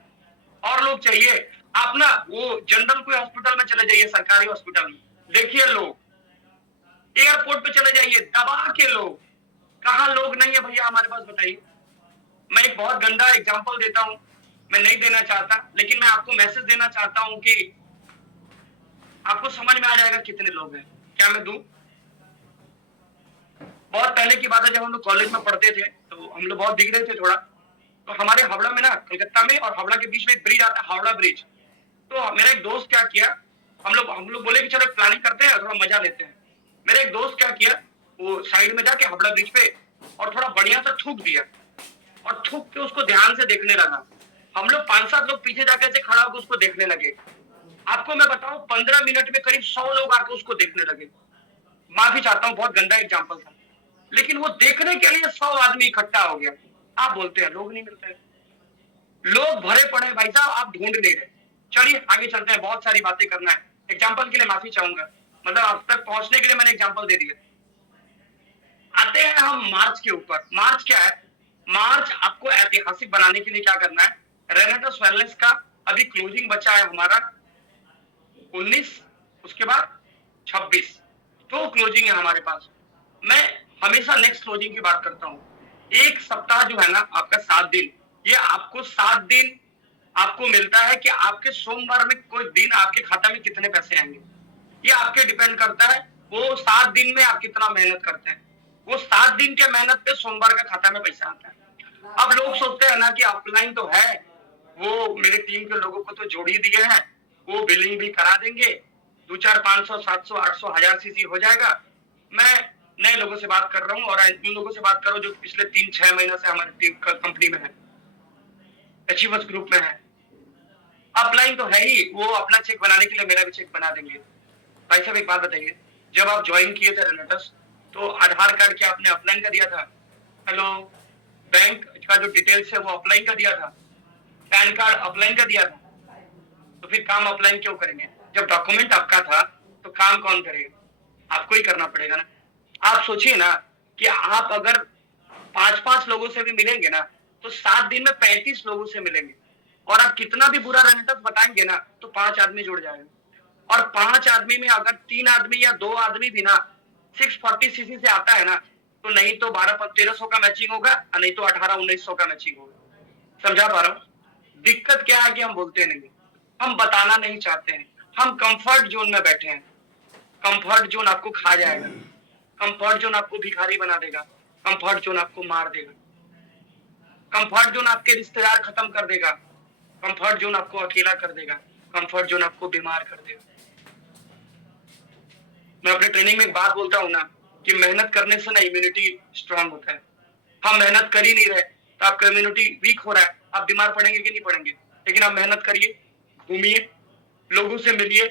और लोग चाहिए, आप ना वो जनरल कोई हॉस्पिटल में चले जाइए, सरकारी हॉस्पिटल में, देखिए लोग। एयरपोर्ट पे चले जाइए, दबा के लोग। कहाँ लोग नहीं है भैया हमारे पास, बताइए। मैं एक बहुत गंदा एग्जांपल देता हूं, मैं नहीं देना चाहता, लेकिन मैं आपको मैसेज देना चाहता हूं कि आपको समझ में आ जाएगा कितने लोग हैं। क्या मैं दूं? बहुत पहले की बात है, जब हम लोग कॉलेज में पढ़ते थे, तो हम लोग बहुत दिख रहे थे थोड़ा। तो हमारे हावड़ा में ना, कलकत्ता में और हावड़ा के बीच में एक ब्रिज आता है, हावड़ा ब्रिज। तो मेरा एक दोस्त क्या किया, हम लोग बोले कि चलो प्लानिंग करते हैं, थोड़ा मजा लेते हैं। मेरे एक दोस्त क्या किया, वो साइड में जाके हावड़ा ब्रिज पे और थोड़ा बढ़िया सा थूक दिया, और थूक के उसको ध्यान से देखने लगा। हम लोग 5-7 लोग पीछे जाके ऐसे खड़ा होकर उसको देखने लगे। आपको मैं बताऊं, 15 मिनट में करीब 100 लोग आके उसको देखने लगे। माफी चाहता हूं, बहुत गंदा एग्जाम्पल था, लेकिन वो देखने के लिए 100 आदमी इकट्ठा हो गया। आप बोलते हैं लोग नहीं मिलते हैं। लोग भरे पड़े भाई साहब, आप ढूंढ नहीं रहे। चलिए आगे चलते हैं, बहुत सारी बातें करना है। एग्जाम्पल के लिए माफी चाहूंगा, मतलब आप तक पहुंचने के लिए मैंने एग्जाम्पल दे दिया। आते हैं हम मार्च के ऊपर। मार्च क्या है? मार्च आपको ऐतिहासिक बनाने के लिए क्या करना है, रेनेटस वेलनेस का अभी क्लोजिंग बचा है हमारा 19, उसके बाद 26, तो क्लोजिंग है हमारे पास। मैं हमेशा नेक्स्ट क्लोजिंग की बात करता हूँ। एक सप्ताह जो है ना आपका 7 दिन, ये आपको 7 दिन आपको मिलता है कि आपके सोमवार में कोई दिन आपके खाता में कितने पैसे आएंगे। ये आपके डिपेंड करता है, वो 7 दिन में आप कितना मेहनत करते हैं। वो 7 दिन के मेहनत पे सोमवार का खाता में पैसा आता है। अब लोग सोचते हैं ना कि ऑफलाइन तो है, वो मेरे टीम के लोगों को तो जोड़ ही दिए हैं, वो बिलिंग भी करा देंगे, 2-4, 500, 700, 800, 1000 सीसी हो जाएगा। मैं नए लोगों से बात कर रहा हूँ, और उन लोगों से बात करो जो पिछले 3-6 महीने से हमारी टीम कंपनी में है, अचीवर्स ग्रुप में है। अपलाइन तो है ही, वो अपना चेक बनाने के लिए मेरा भी चेक बना देंगे। भाई साहब एक बात बताइए, जब आप ज्वाइन किए थे रेनेटस, तो आधार कार्ड क्या आपने अपलाइन का दिया था? हेलो, बैंक का जो डिटेल्स है वो अपलाइन का दिया था? पैन कार्ड अपलाइन का दिया था? तो फिर काम अपलाइन क्यों करेंगे? जब डॉक्यूमेंट आपका था तो काम कौन करेगा? आपको ही करना पड़ेगा ना। आप सोचिए ना कि आप अगर 5-5 लोगों से भी मिलेंगे ना, तो 7 दिन में 35 लोगों से मिलेंगे, और आप कितना भी बुरा रेनेटस बताएंगे ना, तो 5 आदमी जुड़ जाएंगे। और 5 आदमी में अगर 3 आदमी या 2 आदमी भी ना 640 सीसी से आता है ना, तो नहीं तो 1200-1300 का मैचिंग होगा, और नहीं तो 1800-1900 का मैचिंग होगा। समझा पा रहा हूँ? दिक्कत क्या है कि हम बोलते नहीं, हम बताना नहीं चाहते हैं, हम कंफर्ट जोन में बैठे हैं। कंफर्ट जोन आपको खा जाएगा, कंफर्ट जोन आपको भिखारी बना देगा, कंफर्ट जोन आपको मार देगा, कंफर्ट जोन आपके रिश्तेदार खत्म कर देगा, कंफर्ट जोन आपको अकेला कर देगा, कंफर्ट जोन आपको बीमार कर देगा। मैं अपने ट्रेनिंग में एक बात बोलता हूँ ना, कि मेहनत करने से ना इम्यूनिटी स्ट्रांग होता है। हम मेहनत कर ही नहीं रहे, तो आपका इम्यूनिटी वीक हो रहा है, आप बीमार पड़ेंगे कि नहीं पड़ेंगे? लेकिन आप मेहनत करिए, घूमिए, लोगों से मिलिए,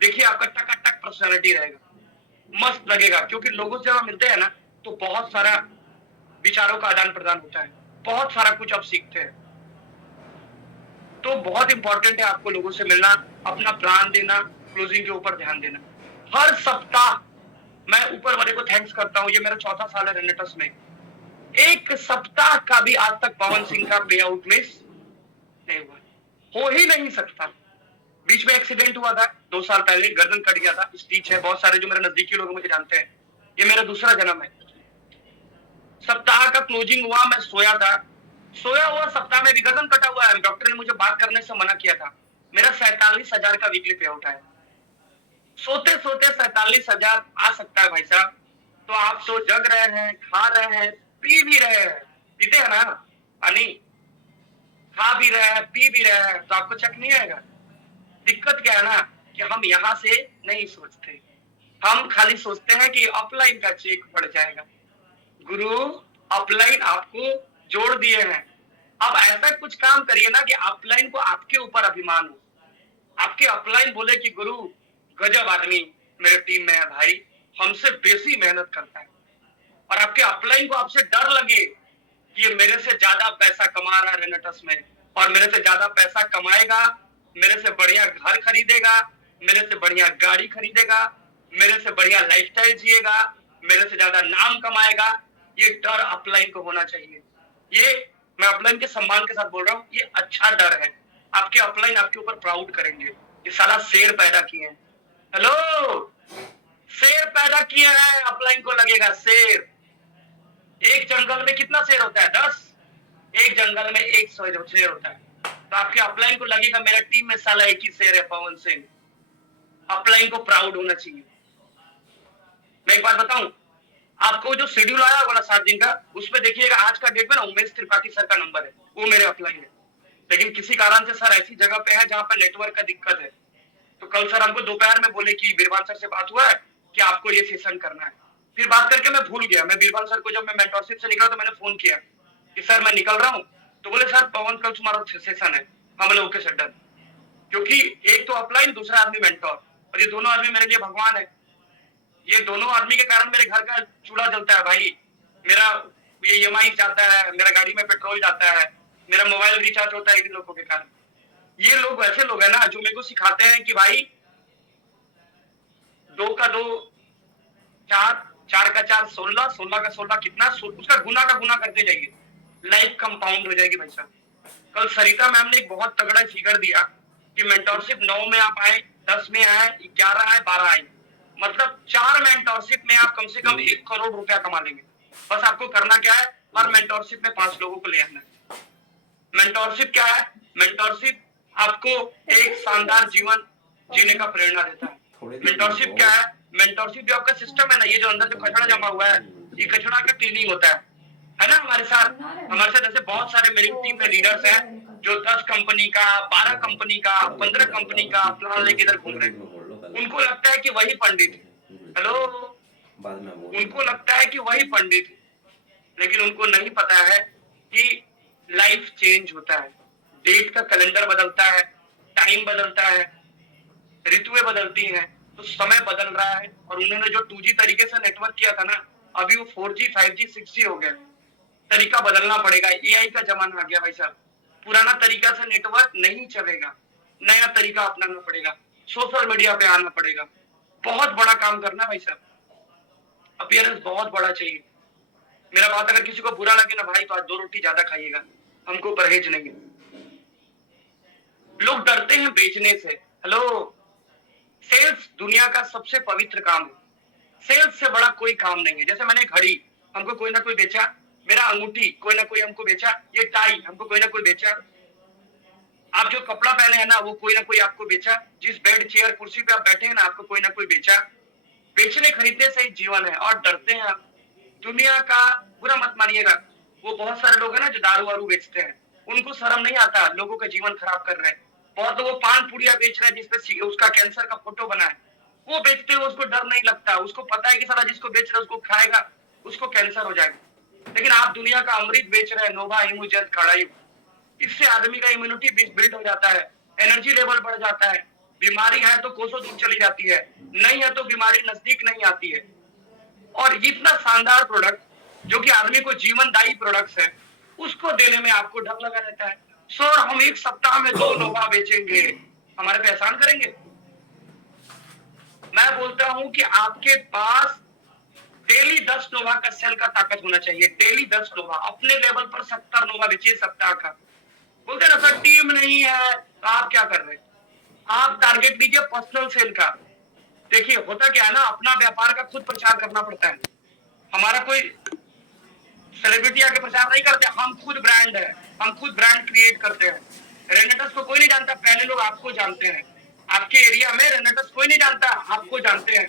देखिए आपका टकाटक पर्सनैलिटी रहेगा, मस्त लगेगा। क्योंकि लोगों से हम मिलते हैं ना, तो बहुत सारा विचारों का आदान प्रदान होता है, बहुत सारा कुछ आप सीखते हैं। तो बहुत इंपॉर्टेंट है आपको लोगों से मिलना, अपना प्लान देना, क्लोजिंग के ऊपर ध्यान देना। हर सप्ताह मैं ऊपर वाले को थैंक्स करता हूँ, ये मेरा 4था साल है रेनेटस में। एक सप्ताह का भी आज तक पवन सिंह का पे आउट मिस नहीं हुआ, हो ही नहीं सकता। बीच में एक्सीडेंट हुआ था 2 साल पहले, गर्दन कट गया था, स्टीच है। बहुत सारे जो मेरे नजदीकी लोग मुझे जानते हैं, ये मेरा दूसरा जन्म है। सप्ताह का क्लोजिंग हुआ, मैं सोया था, सोया हुआ सप्ताह में भी गर्दन कटा हुआ है। डॉक्टर ने मुझे बात करने से मना किया था। मेरा 47,000 का वीकली पे आउट है। सोते सोते 47,000 आ सकता है भाई साहब। तो आप तो जग रहे हैं, खा रहे हैं, पी भी रहे हैं, पीते हैं ना पानी, खा भी रहे हैं, पी भी रहे हैं, तो आपको चेक नहीं आएगा। दिक्कत क्या है ना, कि हम यहाँ से नहीं सोचते, हम खाली सोचते हैं कि ऑफलाइन का चेक बढ़ जाएगा। गुरु ऑफलाइन आपको जोड़ दिए हैं, अब ऐसा कुछ काम करिए ना कि ऑफलाइन को आपके ऊपर अभिमान हो। आपके अपलाइन बोले कि गुरु गजब आदमी मेरे टीम में है भाई, हमसे बेसी मेहनत करता है। और आपके अपलाइन को आपसे डर लगे कि ये मेरे से ज्यादा पैसा कमा रहा है रेनेटस में, और मेरे से ज्यादा पैसा कमाएगा, मेरे से बढ़िया घर खरीदेगा, मेरे से बढ़िया गाड़ी खरीदेगा, मेरे से बढ़िया लाइफस्टाइल जिएगा, मेरे से ज्यादा नाम कमाएगा। ये डर अपलाइन को होना चाहिए। ये मैं अपलाइन के सम्मान के साथ बोल रहा हूँ, ये अच्छा डर है। आपके अपलाइन आपके ऊपर प्राउड करेंगे कि साला शेर पैदा किए हैं। हेलो, शेर पैदा किए हैं, अपलाइन को लगेगा शेर। एक जंगल में कितना शेर होता है? 10। एक जंगल में 100 शेर होता है। तो आपके अपलाइन को लगेगा मेरा टीम में साला एक ही शेर है, पवन सिंह। अपलाइन को प्राउड होना चाहिए। मैं एक बात बताऊं, आपको जो शेड्यूल आया होगा 7 दिन का, उसमें देखिएगा आज का डेट में ना उमेश त्रिपाठी सर का नंबर है, वो मेरे अपलाइन है। लेकिन किसी कारण से सर ऐसी जगह पे है जहां पर नेटवर्क का दिक्कत है। तो कल सर हमको दोपहर में बोले कि बीरबल सर से बात हुआ है कि आपको ये सेशन करना है। फिर बात करके मैं भूल गया। मैं बीरबल सर को जब मैं मेंटरशिप से निकला तो मैंने फोन किया कि सर मैं निकल रहा हूँ। तो बोले सर पवन कल तुम्हारा सेशन है। हम बोले ओके सर डन। क्योंकि एक तो अपलाइन, दूसरा आदमी मेंटोर, और ये दोनों आदमी मेरे लिए भगवान है। ये दोनों आदमी के कारण मेरे घर का चूल्हा जलता है भाई, मेरा ये EMI जाता है, मेरा गाड़ी में पेट्रोल जाता है, मेरा मोबाइल रिचार्ज होता है इन लोगों के कारण। ये लोग वैसे लोग हैं ना जो मेरे को सिखाते हैं कि भाई 2 का 2 4, 4 का 4 16, 16 का 16 कितना, उसका गुना का गुना करते जाइए, लाइफ कंपाउंड हो जाएगी भाई साहब। कल सरिता मैम ने एक बहुत तगड़ा फिगर दिया कि मेंटरशिप 9 में आप आए, 10 में आए, 11 आए, 12 आए, मतलब 4 मेंटरशिप में आप कम से कम 1 करोड़ रुपया कमा लेंगे। बस आपको करना क्या है, हर मेंटरशिप में 5 लोगों को ले आना है। मेंटरशिप क्या है? मेंटरशिप आपको एक शानदार जीवन जीने का प्रेरणा देता है। मेंटरशिप क्या है? मेंटरशिप जो आपका सिस्टम है ना, ये जो अंदर जो कचरा जमा हुआ है, ये कचरा का क्लीनिंग होता है ना। हमारे साथ ऐसे बहुत सारे मेरी टीम में लीडर्स हैं जो 10 कंपनी का, 12 कंपनी का, 15 कंपनी का प्लान लेके इधर घूम रहे हैं। उनको लगता है कि वही पंडित है। हेलो, उनको लगता है कि वही पंडित है, लेकिन उनको नहीं पता है कि लाइफ चेंज होता है, डेट का कैलेंडर बदलता है, टाइम बदलता है, ऋतुएं बदलती हैं, तो समय बदल रहा है। और उन्होंने जो 2G तरीके से नेटवर्क किया था ना, अभी वो 4G 5G 6G हो गया। तरीका बदलना पड़ेगा। AI का जमाना आ गया भाई साहब। पुराना तरीका से नेटवर्क नहीं चलेगा, नया तरीका अपनाना पड़ेगा, सोशल मीडिया पे आना पड़ेगा। बहुत बड़ा काम करना भाई साहब, अपीयरेंस बहुत बड़ा चाहिए। मेरा बात अगर किसी को बुरा लगे ना भाई, तो आज 2 रोटी ज्यादा खाइएगा, हमको परहेज नहीं है। लोग डरते हैं बेचने से। हेलो, सेल्स दुनिया का सबसे पवित्र काम है। सेल्स से बड़ा कोई काम नहीं है। जैसे मैंने घड़ी, हमको कोई ना कोई बेचा, मेरा अंगूठी कोई ना कोई हमको बेचा, ये टाई हमको कोई ना कोई बेचा, आप जो कपड़ा पहने हैं ना वो कोई ना कोई आपको बेचा, जिस बेड चेयर कुर्सी पे आप बैठे हैं ना आपको कोई ना कोई बेचा। बेचने खरीदने से ही जीवन है, और डरते हैं आप। दुनिया का बुरा मत मानिएगा, वो बहुत सारे लोग हैं ना जो दारू वारू बेचते हैं, उनको शर्म नहीं आता लोगों का जीवन खराब कर रहे हैं। बहुत लोग पान पुड़िया बेच रहे हैं जिसपे उसका कैंसर का फोटो बना है, वो बेचते हुए उसको डर नहीं लगता। उसको पता है कि साला जिसको बेच रहा है उसको खाएगा, उसको कैंसर हो जाएगा। लेकिन आप दुनिया का अमृत बेच रहे हैं, नोवा इमुजेंट कड़ाई, इससे आदमी का इम्यूनिटी बिल्ड हो जाता है, एनर्जी लेवल बढ़ जाता है। बीमारी है तो कोसों दूर चली जाती है, नहीं है तो बीमारी नजदीक नहीं आती है। और इतना शानदार प्रोडक्ट जो कि आदमी को जीवनदायी प्रोडक्ट्स है, उसको देने में आपको डर लगा रहता है। सर हम 1 सप्ताह में 2 नोवा बेचेंगे, हमारे पे एहसान करेंगे? मैं बोलता हूं कि आपके पास डेली 10 नोवा का सेल का ताकत होना चाहिए। डेली 10 नोवा, अपने लेवल पर 70 नोवा बेचिए सप्ताह का। बोलते ना सर टीम नहीं है, तो आप क्या कर रहे हैं? आप टारगेट लीजिए पर्सनल सेल का। देखिए होता क्या है ना, अपना व्यापार का खुद प्रचार करना पड़ता है। हमारा कोई सेलिब्रिटी आके प्रचार नहीं करते, हम खुद ब्रांड है, हम खुद ब्रांड क्रिएट करते हैं। रेनेटस को कोई नहीं जानता, पहले लोग आपको जानते हैं। आपके एरिया में रेनेटस कोई नहीं जानता, आपको जानते हैं।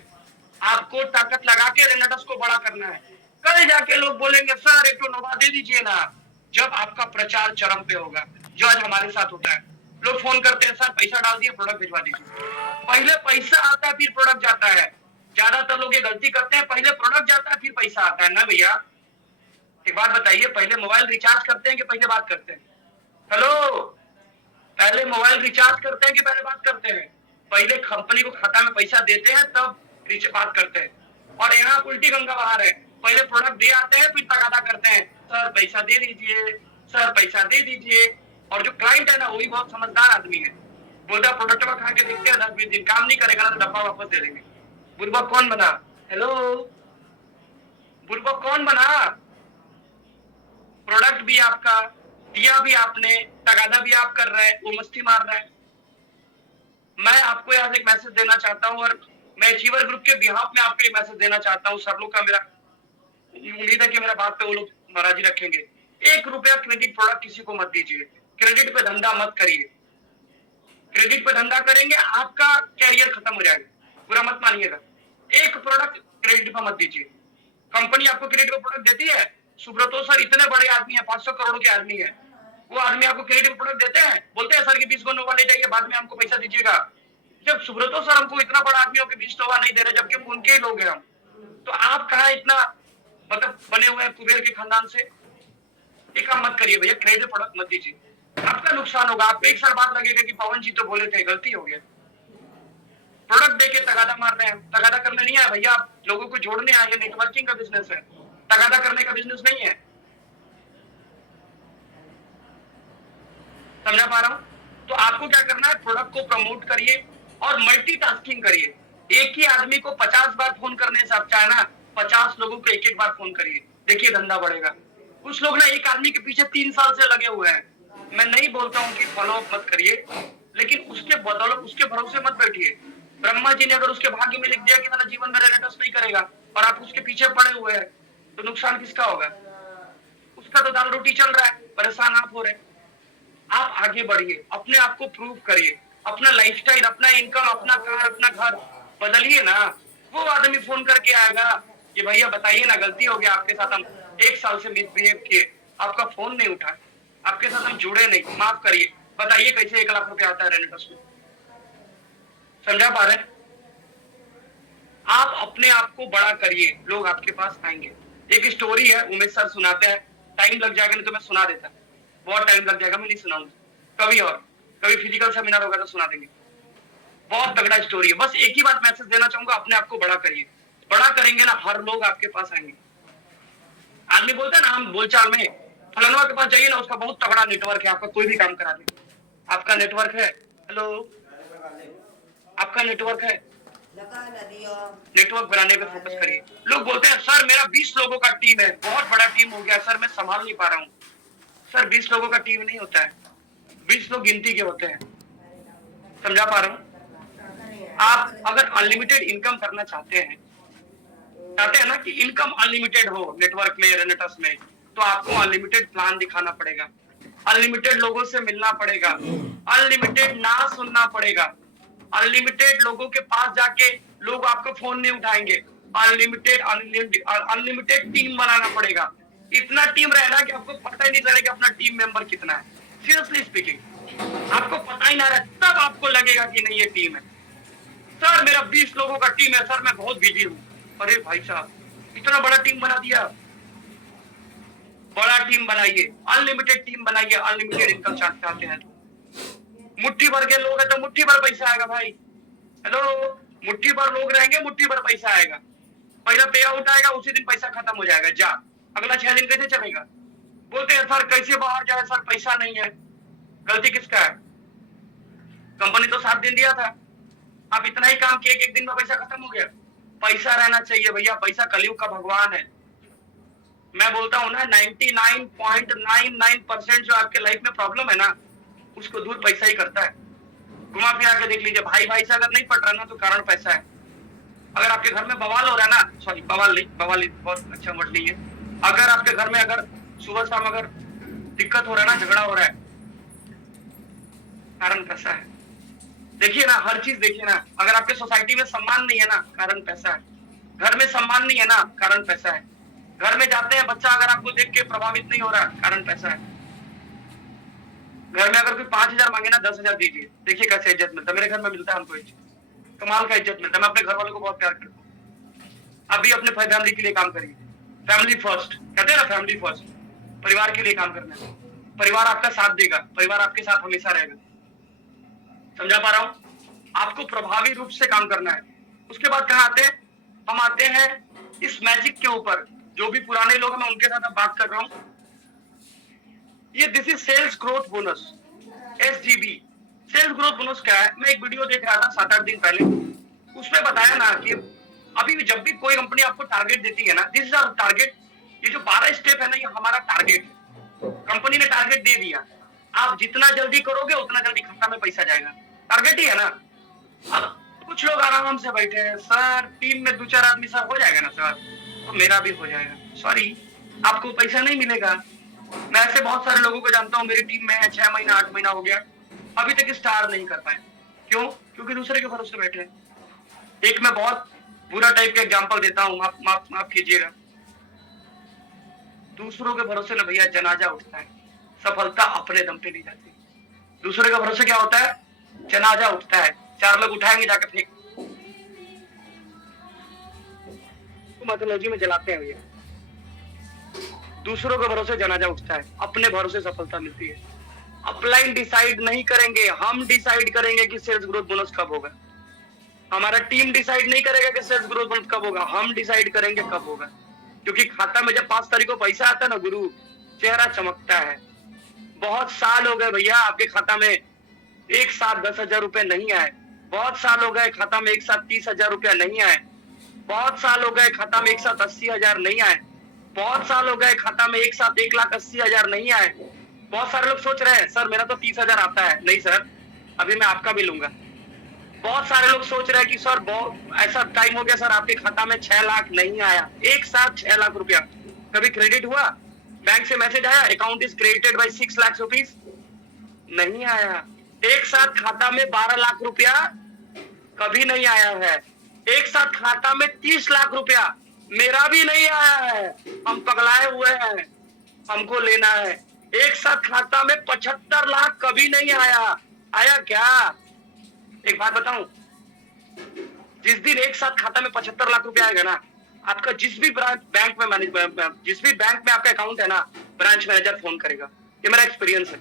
आपको ताकत लगा के रेनेटस को बड़ा करना है। कल जाके लोग बोलेंगे सर एक तो नोवा दे दीजिए ना, जब आपका प्रचार चरम पे होगा, जो आज हमारे साथ होता है। लोग फोन करते हैं सर पैसा डाल दिए प्रोडक्ट भिजवा दीजिए। पहले पैसा आता है फिर प्रोडक्ट जाता है। ज्यादातर लोग ये गलती करते हैं, पहले प्रोडक्ट जाता है फिर पैसा आता है ना भैया। एक बात बताइए, पहले मोबाइल रिचार्ज करते हैं कि पहले बात करते हैं? हेलो, पहले मोबाइल रिचार्ज करते हैं कि पहले बात करते हैं? पहले कंपनी को खाता में पैसा देते हैं तब बात करते हैं। और यहाँ उल्टी गंगा बाहर है, पहले प्रोडक्ट दे आते हैं फिर तगादा करते हैं, सर पैसा दे दीजिए, सर पैसा दे दीजिए। और जो क्लाइंट है ना वो भी बहुत समझदार आदमी है, बोलता प्रोडक्ट में खा के देखते हैं 10-20 दिन काम नहीं करेगा ना तो डब्बा वापस दे देंगे। बुर्बक कौन बना? हेलो, बुर्बक कौन बना? प्रोडक्ट भी आपका दिया, भी आपने तगादा भी आप कर रहे हैं, वो मस्ती मार रहा है। मैं आपको यहाँ से एक मैसेज देना चाहता हूँ और मैं अचीवर ग्रुप के बिहाफ में आपको एक मैसेज देना चाहता हूँ। सर लोग का मेरा उम्मीद है कि मेरा बात पे वो लोग नाराजी रखेंगे। 1 रुपया क्रेडिट प्रोडक्ट किसी को मत दीजिए, क्रेडिट पे धंधा मत करिए। क्रेडिट पे धंधा करेंगे आपका कैरियर खत्म हो जाएगा, बुरा मत मानिएगा। 1 प्रोडक्ट क्रेडिट पे मत दीजिए। कंपनी आपको क्रेडिट पे प्रोडक्ट देती है, सुब्रतो सर इतने बड़े आदमी है, 500 करोड़ के आदमी है, वो आदमी आपको क्रेडिट पे प्रोडक्ट देते हैं, बोलते हैं सर की 20 गो नोवा ले जाइए, बाद में हमको पैसा दीजिएगा। जब सुब्रतो सर हमको इतना बड़ा आदमी होकर 20 नोवा नहीं दे रहे, जबकि उनके ही लोग हैं हम, तो आप कहा इतना मतलब बने हुए हैं कुबेर के खानदान से? ये काम मत करिए भैया, क्रेडिट प्रोडक्ट मत दीजिए, आपका नुकसान होगा। आपको 1 साल बाद लगेगा कि पवन जी तो बोले थे, गलती हो गया। प्रोडक्ट देके तगादा मार रहे हैं, तगादा करने नहीं आया भैया, आप लोगों को जोड़ने आए, नेटवर्किंग का बिजनेस है, तगादा करने का बिजनेस नहीं है। समझा पा रहा हूं? तो आपको क्या करना है, प्रोडक्ट को प्रमोट करिए और मल्टीटास्किंग करिए। एक ही आदमी को 50 बार फोन करने से आप चाहे ना 50 लोगों को एक बार फोन करिए, देखिए धंधा बढ़ेगा। कुछ लोग ना एक आदमी के पीछे 3 साल से लगे हुए हैं। मैं नहीं बोलता हूँ कि फॉलोअप मत करिए, लेकिन उसके बदौलत उसके भरोसे मत बैठिए। ब्रह्मा जी ने अगर उसके भाग्य में लिख दिया कि मेरा जीवन में रेनेटस नहीं करेगा और आप उसके पीछे पड़े हुए हैं, तो नुकसान किसका होगा? उसका तो दाल रोटी चल रहा है, परेशान आप हो रहे हैं। आप आगे बढ़िए, अपने आप को प्रूव करिए, अपना लाइफस्टाइल, अपना इनकम, अपना कार, अपना घर बदलिए ना। वो आदमी फोन करके आएगा कि भैया बताइए ना, गलती हो गया आपके साथ, हम 1 साल से मिसबिहेव किए, आपका फोन नहीं उठाए, आपके साथ हम जुड़े नहीं, माफ करिए, बताइए कैसे 1 लाख रुपया आता है रेनेटस में? समझा पा रहे हैं? आप अपने आप को बड़ा करिए, लोग आपके पास आएंगे। एक स्टोरी है, उमेश सर सुनाते हैं, टाइम लग जाएगा नहीं तो मैं सुना देता, बहुत टाइम लग जाएगा, मैं नहीं सुनाऊंगा कभी, और कभी फिजिकल सेमिनार होगा तो सुना देंगे। बहुत तगड़ा स्टोरी है। बस एक ही बात मैसेज देना चाहूंगा, अपने आप को बड़ा करिए, बड़ा करेंगे ना हर लोग आपके पास आएंगे। आदमी बोलता है ना, हम बोलचाल में फलाना के पास जाइए ना, उसका बहुत तगड़ा नेटवर्क है, आपका कोई भी काम करा दे। आपका नेटवर्क है? हेलो, आपका नेटवर्क है? नेटवर्क बनाने पे फोकस करिए। लोग बोलते हैं सर मेरा 20 लोगों का टीम है, बहुत बड़ा टीम हो गया सर, मैं संभाल नहीं पा रहा हूँ। सर 20 लोगों का टीम नहीं होता है, 20 लोग गिनती के होते हैं। समझा पा रहा हूँ? आप अगर अनलिमिटेड इनकम करना चाहते हैं ना कि इनकम अनलिमिटेड हो नेटवर्क में, रेनेटस में, तो आपको अनलिमिटेड प्लान दिखाना पड़ेगा, अनलिमिटेड लोगों से मिलना पड़ेगा, अनलिमिटेड ना सुनना पड़ेगा, अनलिमिटेड लोगों के पास जाके लोग आपको फोन नहीं उठाएंगे, अनलिमिटेड टीम बनाना पड़ेगा। इतना टीम रहेगा कि आपको पता ही नहीं चलेगा अपना टीम मेंबर कितना है। सीरियसली स्पीकिंग, आपको पता ही ना रहे, तब आपको लगेगा कि नहीं ये टीम है। सर मेरा 20 लोगों का टीम है सर, मैं बहुत बिजी हूँ। अरे भाई साहब, इतना बड़ा टीम बना दिया। बड़ा टीम बनाइए, अनलिमिटेड टीम बनाइए, अनलिमिटेड इनकम चाहते हैं तो। मुट्ठी भर के लोग हैं तो मुट्ठी भर पैसा आएगा भाई। हेलो, मुट्ठी भर लोग रहेंगे, मुट्ठी भर पैसा आएगा। पहला पे आउट आएगा, उसी दिन पैसा खत्म हो जाएगा, जा अगला 6 दिन कैसे चलेगा? बोलते हैं सर कैसे बाहर जाए सर, पैसा नहीं है। गलती किसका है? कंपनी तो 7 दिन दिया था, आप इतना ही काम किए कि 1 दिन में पैसा खत्म हो गया। पैसा रहना चाहिए भैया, पैसा कलयुग का भगवान है। मैं बोलता हूँ ना 99.99% जो आपके लाइफ में प्रॉब्लम है ना, उसको दूर पैसा ही करता है। घुमा फिरा के देख लीजिए, भाई भाई से अगर नहीं पट रहा ना तो कारण पैसा है। अगर आपके घर में बवाल हो रहा है ना, सॉरी बवाल बहुत अच्छा वर्ड नहीं है, अगर आपके घर में अगर सुबह शाम अगर दिक्कत हो रहा है ना, झगड़ा हो रहा है, कारण पैसा है। देखिए ना, हर चीज देखिए ना, अगर आपके सोसाइटी में सम्मान नहीं है ना, कारण पैसा है। घर में सम्मान नहीं है ना, कारण पैसा है। घर में जाते हैं बच्चा अगर आपको देख के प्रभावित नहीं हो रहा, कारण पैसा है। घर में अगर कोई 5,000 मांगे ना, 10,000 दीजिए, देखिए कैसे इज्जत मिलता है। मेरे घर में मिलता है हमको कमाल का इज्जत मिलता है। मैं अपने घर वालों को बहुत प्यार करता हूँ। अभी अपने फैमिली के लिए काम करिए। फैमिली फर्स्ट कहते हैं ना, फैमिली फर्स्ट, परिवार के लिए काम करना है। परिवार आपका साथ देगा, परिवार आपके साथ हमेशा रहेगा। समझा पा रहा हूं? आपको प्रभावी रूप से काम करना है। उसके बाद कहाँ आते हैं? हम आते हैं इस मैजिक के ऊपर। जो भी पुराने लोग हैं मैं उनके साथ अब बात कर रहा हूं। ये this is sales growth bonus, SGB। Sales growth bonus क्या है? मैं एक वीडियो देख रहा था 7-8 दिन पहले, उसमें बताया ना कि अभी जब भी कोई कंपनी आपको टारगेट देती है ना, दिस इज आवर टारगेट। ये जो 12 स्टेप है ना, ये हमारा टारगेट है। कंपनी ने टारगेट दे दिया, आप जितना जल्दी करोगे उतना जल्दी खाता में पैसा जाएगा। टारगेट ही है ना। अब कुछ लोग आराम से बैठे हैं, सर टीम में 2-4 आदमी, सर हो जाएगा ना सर, तो मेरा भी हो जाएगा। सॉरी, आपको पैसा नहीं मिलेगा। मैं ऐसे बहुत सारे लोगों को जानता हूँ, मेरी टीम में है, 6 महीना 8 महीना हो गया, अभी तक स्टार नहीं कर पाए। क्यों? क्योंकि दूसरे के भरोसे बैठे हैं। एक मैं बहुत बुरा टाइप का एग्जांपल देता हूँ, माफ कीजिएगा। दूसरों के भरोसे ना भैया जनाजा उठता है, सफलता अपने दम पे नहीं जाती। दूसरे के भरोसे क्या होता है? जनाजा उठता है, 4 लोग उठाएंगे जाकर फेंक, मैथोलॉजी में जलाते हैं भैया। दूसरों के भरोसे जनाजा उठता है, अपने भरोसे सफलता मिलती है। अपलाइन डिसाइड नहीं करेंगे, हम डिसाइड करेंगे कि सेल्स ग्रोथ बोनस कब होगा। हमारा टीम डिसाइड नहीं करेगा कि सेल्स ग्रोथ बोनस कब होगा, हम डिसाइड करेंगे कब होगा। क्योंकि खाता में जब 5 तारीख को पैसा आता है ना गुरु, चेहरा चमकता है। बहुत साल हो गए भैया आपके खाता में एक साथ 10,000 रुपए नहीं आए। बहुत साल हो गए खाता में एक साथ 30,000 रुपया नहीं आए। बहुत साल हो गए खाता में एक साथ 80,000 नहीं आए। बहुत साल हो गए खाता में एक साथ 1,80,000 नहीं आए। बहुत सारे लोग सोच रहे हैं सर मेरा तो 30,000 आता है। नहीं सर, अभी मैं आपका भी लूंगा। बहुत सारे लोग सोच रहे हैं कि सर बहुत ऐसा टाइम हो गया सर आपके खाता में 6 लाख नहीं आया। एक साथ 6 लाख रुपया कभी क्रेडिट हुआ? बैंक से मैसेज आया account is credited bye 6 lakh rupees? नहीं आया। एक साथ खाता में 12 लाख रुपया कभी नहीं आया है। एक साथ खाता में 30 लाख रुपया मेरा भी नहीं आया है। हम पगलाए हुए हैं, हमको लेना है। एक साथ खाता में 75 लाख कभी नहीं आया। आया क्या? एक बात बताऊं, जिस दिन एक साथ खाता में 75 लाख रुपया आएगा ना, आपका जिस भी बैंक में जिस भी बैंक में आपका अकाउंट है ना, ब्रांच मैनेजर फोन करेगा। ये मेरा एक्सपीरियंस है।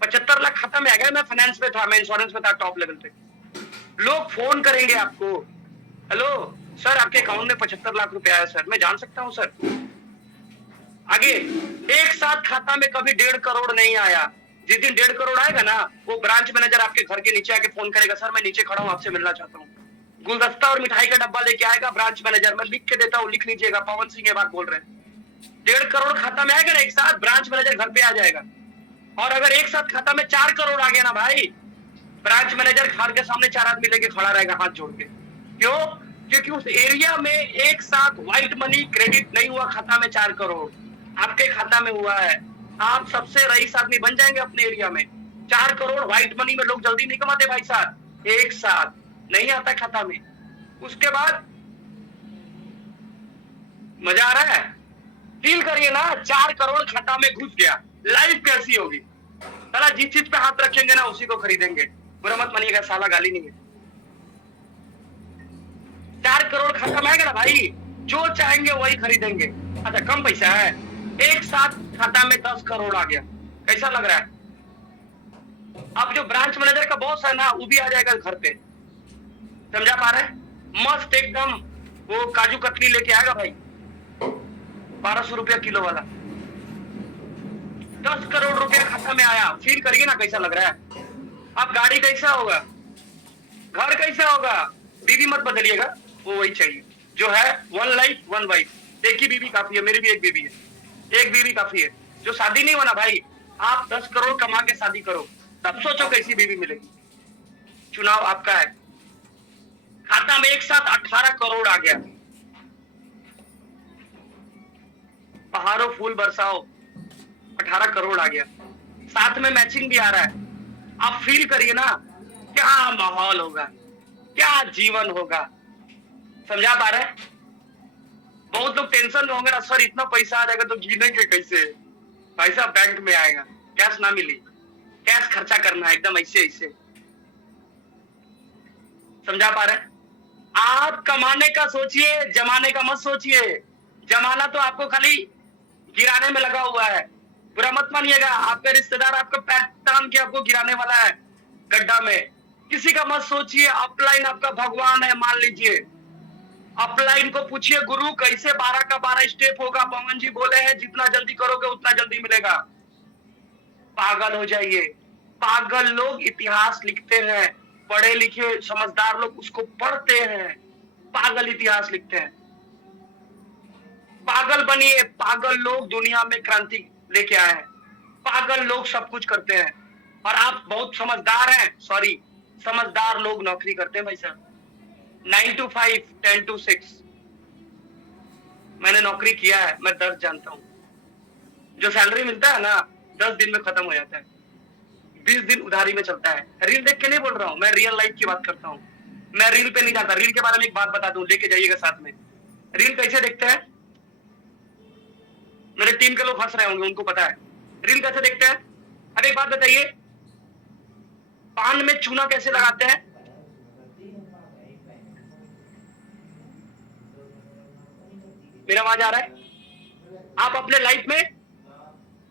75 लाख खाता में आ गया। मैं फाइनेंस में था, मैं इंश्योरेंस में था टॉप लेवल पे। लोग फोन करेंगे आपको, हेलो सर आपके अकाउंट में 75 लाख रुपया आया सर, मैं जान सकता हूं सर। आगे एक साथ खाता में कभी 1.5 करोड़ नहीं आया। जिस दिन 1.5 करोड़ आएगा ना, वो ब्रांच मैनेजर आपके घर के नीचे आके फोन करेगा, सर मैं नीचे खड़ा हूं आपसे मिलना चाहता हूँ। गुलदस्ता और मिठाई का डब्बा लेके आएगा ब्रांच मैनेजर, मैं लिख के देता हूँ, लिख लीजिएगा, पवन सिंह ये बात बोल रहे हैं। 1.5 करोड़ खाता में आएगा ना एक साथ, ब्रांच मैनेजर घर पे आ जाएगा। और अगर एक साथ खाता में 4 करोड़ आ गया ना भाई, ब्रांच मैनेजर घर के सामने 4 आदमी लेके खड़ा रहेगा हाथ जोड़ के। क्यों? क्योंकि उस एरिया में एक साथ व्हाइट मनी क्रेडिट नहीं हुआ खाता में 4 करोड़, आपके खाता में हुआ है। आप सबसे रईस आदमी बन जाएंगे अपने एरिया में। 4 करोड़ व्हाइट मनी में लोग जल्दी नहीं कमाते भाई साहब, एक साथ नहीं आता खाता में। उसके बाद मजा आ रहा है? फील करिए ना, 4 करोड़ खाता में घुस गया, लाइफ कैसी होगी? साला जिस चीज पे हाथ रखेंगे ना उसी को खरीदेंगे। बुरा मत मानिएगा, साला गाली नहीं है। 4 करोड़ खाता में आएगा ना भाई, जो चाहेंगे वही खरीदेंगे। अच्छा कम पैसा है, एक साथ खाता में 10 करोड़ आ गया, कैसा लग रहा है? अब जो ब्रांच मैनेजर का बॉस है ना, वो भी आ जाएगा घर पे। समझा पा रहे? मस्त एकदम वो काजू कतली लेके आएगा भाई, 1200 रुपया किलो वाला। 10 करोड़ रुपया खाता में आया। फील करिए ना कैसा लग रहा है। अब गाड़ी कैसा होगा, घर कैसा होगा? बीवी मत बदलिएगा, वो वही चाहिए जो है। 1 लाइफ 1 वाइफ, एक ही बीवी काफी है। मेरी भी एक बीवी है, एक बीवी काफी है। जो शादी नहीं हुआ ना भाई, आप 10 करोड़ कमा के शादी करो, तब सोचो कैसी बीवी मिलेगी। चुनाव आपका है। खाता में एक साथ 18 करोड़ आ गया, पहाड़ों फूल बरसाओ, 18 करोड़ आ गया। साथ में मैचिंग भी आ रहा है। आप फील करिए ना, क्या माहौल होगा, क्या जीवन होगा। समझा पा रहे? बहुत लोग टेंशन में होंगे ना, सर इतना पैसा आ जाएगा तो जीनेंगे कैसे? पैसा बैंक में आएगा, कैश ना मिली, कैश खर्चा करना है एकदम ऐसे ऐसे। समझा पा रहे? आप कमाने का सोचिए, जमाने का मत सोचिए। जमाना तो आपको खाली गिराने में लगा हुआ है। बुरा मत मानिएगा, आपका रिश्तेदार आपका पैर टांग के आपको गिराने वाला है गड्ढा में। किसी का मत सोचिए। अपलाइन आपका भगवान है, मान लीजिए। अपलाइन को पूछिए गुरु कैसे 12 का 12 स्टेप होगा। पवन जी बोले हैं जितना जल्दी करोगे उतना जल्दी मिलेगा। पागल हो जाइए। पागल लोग इतिहास लिखते हैं, पढ़े लिखे समझदार लोग उसको पढ़ते हैं। पागल इतिहास लिखते हैं। पागल बनिए। पागल लोग दुनिया में क्रांति लेके आए हैं। पागल लोग सब कुछ करते हैं और आप बहुत समझदार हैं। सॉरी, समझदार लोग नौकरी करते हैं भाई साहब। 9 to 5, 10 to 6। मैंने नौकरी किया है, मैं दर्द जानता हूँ। जो सैलरी मिलता है ना 10 दिन में खत्म हो जाता है, 20 दिन उधारी में चलता है। रील देख के नहीं बोल रहा हूँ, मैं रियल लाइफ की बात करता हूँ। मैं रील पे नहीं जाता। रील के बारे में एक बात बता दूं, लेके जाइएगा साथ में। रील कैसे देखते हैं? मेरे टीम के लोग हंस रहे होंगे, उनको पता है रील कैसे देखते हैं। अब एक बात बताइए, पान में चूना कैसे लगाते हैं? मेरा आवाज आ रहा है? आप अपने लाइफ में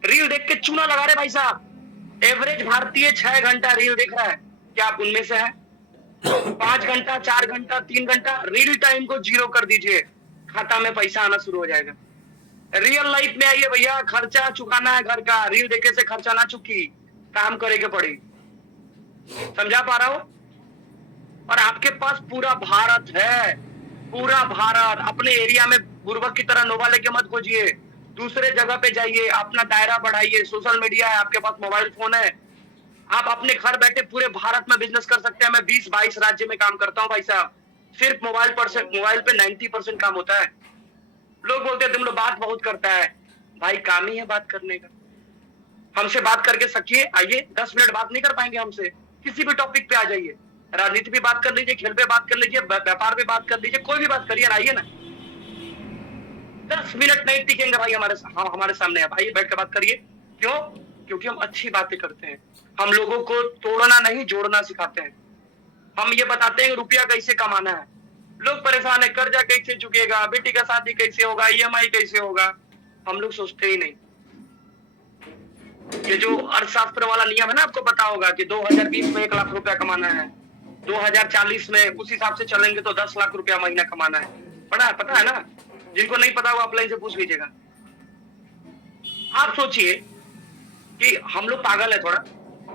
रील देख के चूना लगा रहे भाई साहब। एवरेज भारतीय 6 घंटा रील देख रहा है। क्या आप उनमें से हैं? 5 घंटा, 4 घंटा, 3 घंटा रील टाइम को 0 कर दीजिए, खाता में पैसा आना शुरू हो जाएगा। रियल लाइफ में आइए भैया, खर्चा चुकाना है घर का। रील देखे से खर्चा ना चुकी, काम करेगा पड़ी। समझा पा रहा हो? और आपके पास पूरा भारत है, पूरा भारत। अपने एरिया में बुर्बक की तरह नोवा लेके मत खोजिए, दूसरे जगह पे जाइए, अपना दायरा बढ़ाइए। सोशल मीडिया है, आपके पास मोबाइल फोन है, आप अपने घर बैठे पूरे भारत में बिजनेस कर सकते हैं। मैं 20-22 राज्य में काम करता हूँ भाई साहब। सिर्फ मोबाइल पे 90% काम होता है। लोग बोलते हैं तुम लोग बात बहुत करता है। भाई काम ही है बात करने का। हमसे बात करके सकिए, आइए। 10 मिनट बात नहीं कर पाएंगे हमसे? किसी भी टॉपिक पे आ जाइए। राजनीति पे बात कर लीजिए, खेल पे बात कर लीजिए, व्यापार पे बात कर लीजिए, कोई भी बात करिए, आइए ना। 10 मिनट नहीं टिकेंगे भाई हमारे सामने। आप आइए, बैठ कर बात करिए। क्यों? क्योंकि हम अच्छी बातें करते हैं। हम लोगों को तोड़ना नहीं, जोड़ना सिखाते हैं। हम ये बताते हैं रुपया कैसे कमाना है। लोग परेशान है, कर्जा कैसे चुकेगा, बेटी का शादी कैसे होगा, EMI कैसे होगा। हम लोग सोचते ही नहीं। ये जो अर्थशास्त्र वाला नियम है ना, आपको पता होगा कि 2020 में 1 लाख रुपया कमाना है, 2040 में उस हिसाब से चलेंगे तो 10 लाख रुपया महीना कमाना है। पता है ना? जिनको नहीं पता वो अपलाइन से पूछ लीजिएगा। आप सोचिए कि हम लोग पागल है थोड़ा।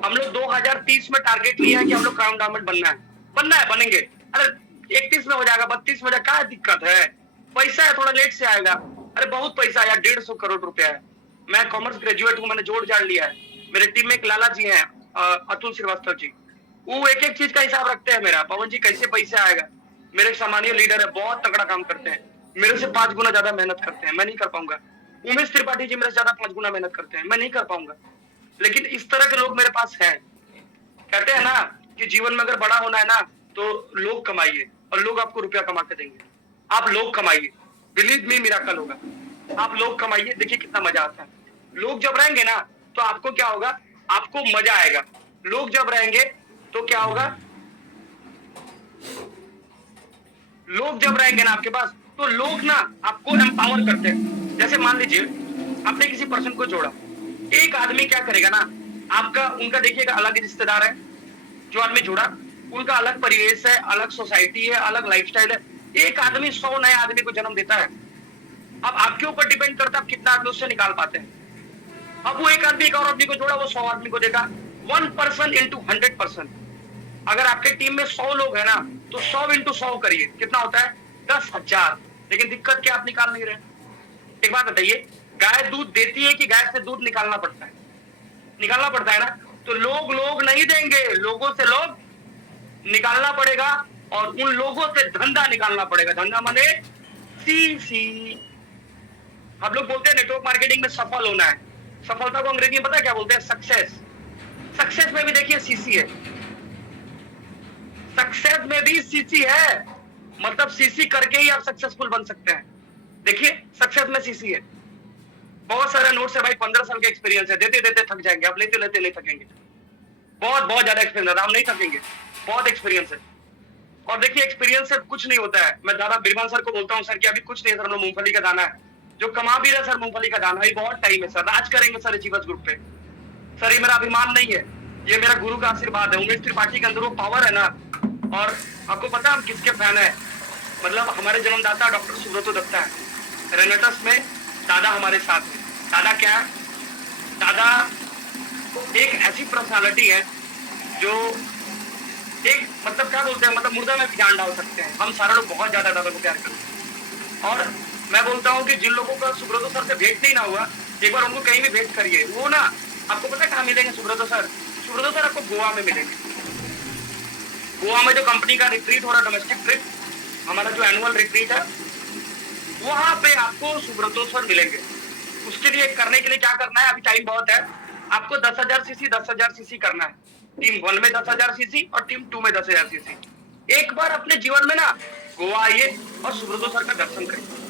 हम लोग 2030 में टारगेट लिया है कि हम लोग क्राउन डायमंड बनना है, बनेंगे। अरे 31 में हो जाएगा, 32 में हो जाएगा, क्या दिक्कत है? पैसा है, थोड़ा लेट से आएगा। अरे बहुत पैसा है यार, 150 करोड़ रुपया है। मैं कॉमर्स ग्रेजुएट हूँ, मैंने जोड़ जान लिया है। मेरे टीम में एक लाला जी हैं, अतुल श्रीवास्तव जी, वो एक एक चीज का हिसाब रखते हैं मेरा। पवन जी कैसे पैसा आएगा? मेरे सामान्य लीडर है, बहुत तगड़ा काम करते हैं, मेरे से 5 गुना ज्यादा मेहनत करते हैं। मैं नहीं कर पाऊंगा। उमेश त्रिपाठी जी मेरे से ज्यादा 5 गुना मेहनत करते हैं, मैं नहीं कर पाऊंगा। लेकिन इस तरह के लोग मेरे पास हैं। कहते हैं ना कि जीवन में अगर बड़ा होना है ना तो लोग कमाइए, और लोग आपको रुपया कमा के देंगे। आप लोग कमाइए, बिलीव मी मिराकल होगा। आप लोग कमाइए, देखिए कितना मजा आता है। लोग जब रहेंगे ना तो आपको क्या होगा? आपको मजा आएगा। लोग जब रहेंगे तो क्या होगा? लोग जब रहेंगे ना आपके पास तो लोग ना आपको एम्पावर करते हैं। जैसे मान लीजिए आपने किसी पर्सन को जोड़ा, एक आदमी क्या करेगा ना, आपका उनका देखिएगा अलग रिश्तेदार है। जो आदमी जुड़ा उनका अलग परिवेश है, अलग सोसाइटी है, अलग लाइफस्टाइल है। एक आदमी 100 नए आदमी को जन्म देता है। अब आपके ऊपर डिपेंड करता है आप कितना आदमी उससे निकाल पाते हैं। अब वो एक आदमी एक और आदमी को जोड़ा, वो 100 आदमी को देगा। 1% into 100%। अगर आपके टीम में 100 लोग हैं ना तो 100 into 100 करिए, कितना होता है? 10,000। लेकिन दिक्कत क्या, आप निकाल नहीं रहे। एक बात बताइए, गाय दूध देती है कि गाय से दूध निकालना पड़ता है? निकालना पड़ता है ना। तो लोग नहीं देंगे, लोगों से लोग निकालना पड़ेगा, और उन लोगों से धंधा निकालना पड़ेगा। धंधा माने CC। हम लोग बोलते हैं नेटवर्क मार्केटिंग में सफल होना है। सफलता को अंग्रेजी में पता है क्या बोलते हैं? सक्सेस। सक्सेस में भी देखिए CC है। सक्सेस में भी CC है, मतलब CC करके ही आप सक्सेसफुल बन सकते हैं। देखिए सक्सेस में CC है। बहुत सारा नोट्स है भाई, 15 साल का एक्सपीरियंस है, देते देते थक जाएंगे आप, लेते लेते नहीं थकेंगे। बहुत बहुत ज्यादा एक्सपीरियंस है, हम नहीं थकेंगे, बहुत एक्सपीरियंस है। और देखिए एक्सपीरियंस से कुछ नहीं होता है। मैं दादा बिरबल सर को बोलता हूँ, सर कि अभी कुछ नहीं है सर, हम लोग मूंगफली का दाना है जो कमा भी रहे सर, मूंगफली का दाना। अभी बहुत टाइम है सर, राज करेंगे सर अचीवर्स ग्रुप पे। सर ये मेरा अभिमान नहीं है, ये मेरा गुरु का आशीर्वाद है। उमेश त्रिपाठी के अंदर वो पावर है ना। और आपको पता है हम किसके फैन है? मतलब हमारे जन्मदाता डॉक्टर सुब्रतो दत्ता है। रेनेटस में दादा हमारे साथ है। दादा क्या है? दादा एक ऐसी पर्सनालिटी है जो एक मतलब क्या बोलते हैं, मतलब मुर्दा में भी जान डाल सकते हैं। हम सारे लोग बहुत ज्यादा दादा को प्यार करते हैं। और मैं बोलता हूँ कि जिन लोगों का सुब्रतो सर से भेंट नहीं ना हुआ, एक बार उनको कहीं भी भेंट करिए। वो ना आपको पता है कहाँ मिलेंगे सुब्रतो सर? सुब्रतो सर आपको गोवा में मिलेंगे। गोवा में जो कंपनी का रिट्रीट हो रहा है, डोमेस्टिक ट्रिप, हमारा जो एनुअल रिट्रीट है, वहां पे आपको सुब्रतो सर मिलेंगे। उसके लिए करने के लिए क्या करना है, अभी टाइम बहुत है। आपको 10,000 सीसी 10,000 सीसी करना है। टीम 1 में 10,000 सीसी और टीम 2 में 10,000 सीसी। एक बार अपने जीवन में ना गोवा आइए और सुब्रतो सर का दर्शन करिए।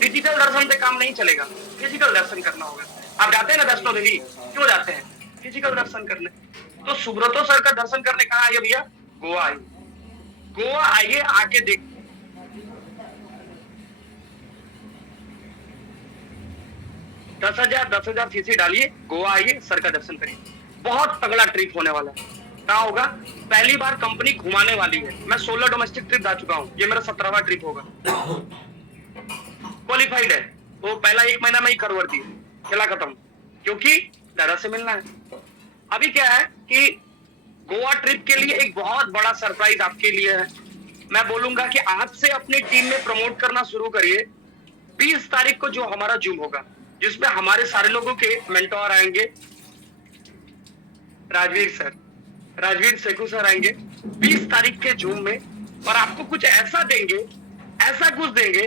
डिजिटल दर्शन से काम नहीं चलेगा, फिजिकल दर्शन करना होगा। आप जाते हैं ना वैष्णो देवी, क्यों जाते हैं? फिजिकल दर्शन करने। तो सुब्रतो सर का दर्शन करने कहाँ आइए भैया? गोवा आइए। गोवा आइए, आके देख 10,000 सीसी डालिए, गोवा आइए, सर का दर्शन करिए। बहुत तगड़ा ट्रिप होने वाला है। क्या होगा? पहली बार कंपनी घुमाने वाली है। मैं 16 डोमेस्टिक ट्रिप जा चुका हूँ, ये मेरा 17वां ट्रिप होगा। क्वालिफाइड है। वो पहला 1 महीना में ही कर दी, खेला खत्म, क्योंकि दादा से मिलना है। अभी क्या है कि गोवा ट्रिप के लिए एक बहुत बड़ा सरप्राइज आपके लिए है। मैं बोलूंगा कि आज से अपनी टीम में प्रमोट करना शुरू करिए। 20 तारीख को जो हमारा जूम होगा, जिसमें हमारे सारे लोगों के मेंटोर आएंगे, राजवीर सेखू सर आएंगे 20 तारीख के जूम में, और आपको कुछ ऐसा देंगे, ऐसा कुछ देंगे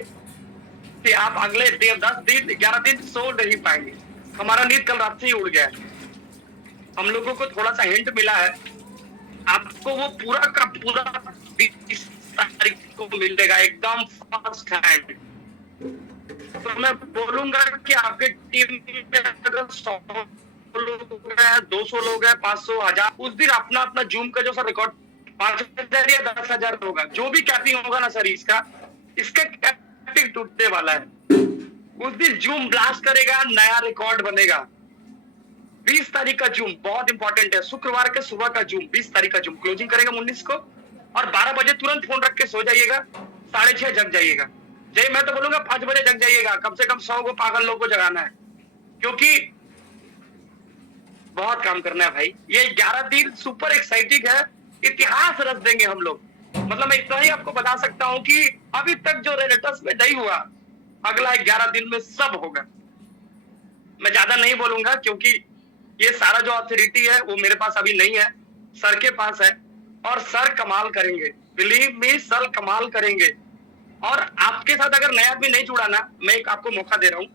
कि आप अगले 10 दिन 11 दिन सो नहीं पाएंगे। हमारा नींद कल रात से ही उड़ गया है। हम लोगों को थोड़ा सा हिंट मिला है, आपको वो पूरा का पूरा 20 तारीख को मिलेगा, एकदम फर्स्ट हैंड। तो मैं बोलूंगा कि आपके टीम में अगर 100 लोग हैं, 200 लोग हैं, 500, 1000, उस दिन अपना अपना जूम का जो सर रिकॉर्ड 5,000 या 10,000 होगा, जो भी कैपिंग होगा ना सर, इसका कैपिंग टूटने वाला है। उस दिन जूम ब्लास्ट करेगा, नया रिकॉर्ड बनेगा। 20 तारीख का जूम बहुत इंपॉर्टेंट है। शुक्रवार के सुबह का जूम, 20 तारीख का जूम क्लोजिंग करेगा 19 को, और 12 बजे तुरंत फोन रख के सो जाइएगा, 6:30 जग जाइएगा। जय मैं तो बोलूंगा 5 बजे जग जाइएगा, कम से कम 100 को पागल लोगों को जगाना है, क्योंकि बहुत काम करना है भाई। ये 11 दिन सुपर एक्साइटिंग है, इतिहास रच देंगे हम लोग। मतलब मैं इतना ही आपको बता सकता हूँ कि अभी तक जो रेनेटस में नहीं हुआ, अगला 11 दिन में सब होगा। मैं ज्यादा नहीं बोलूंगा, क्योंकि ये सारा जो अथॉरिटी है वो मेरे पास अभी नहीं है, सर के पास है। और सर कमाल करेंगे, बिलीव मी, सर कमाल करेंगे। और आपके साथ अगर नया आदमी नहीं जुड़ा ना, मैं एक आपको मौका दे रहा हूँ।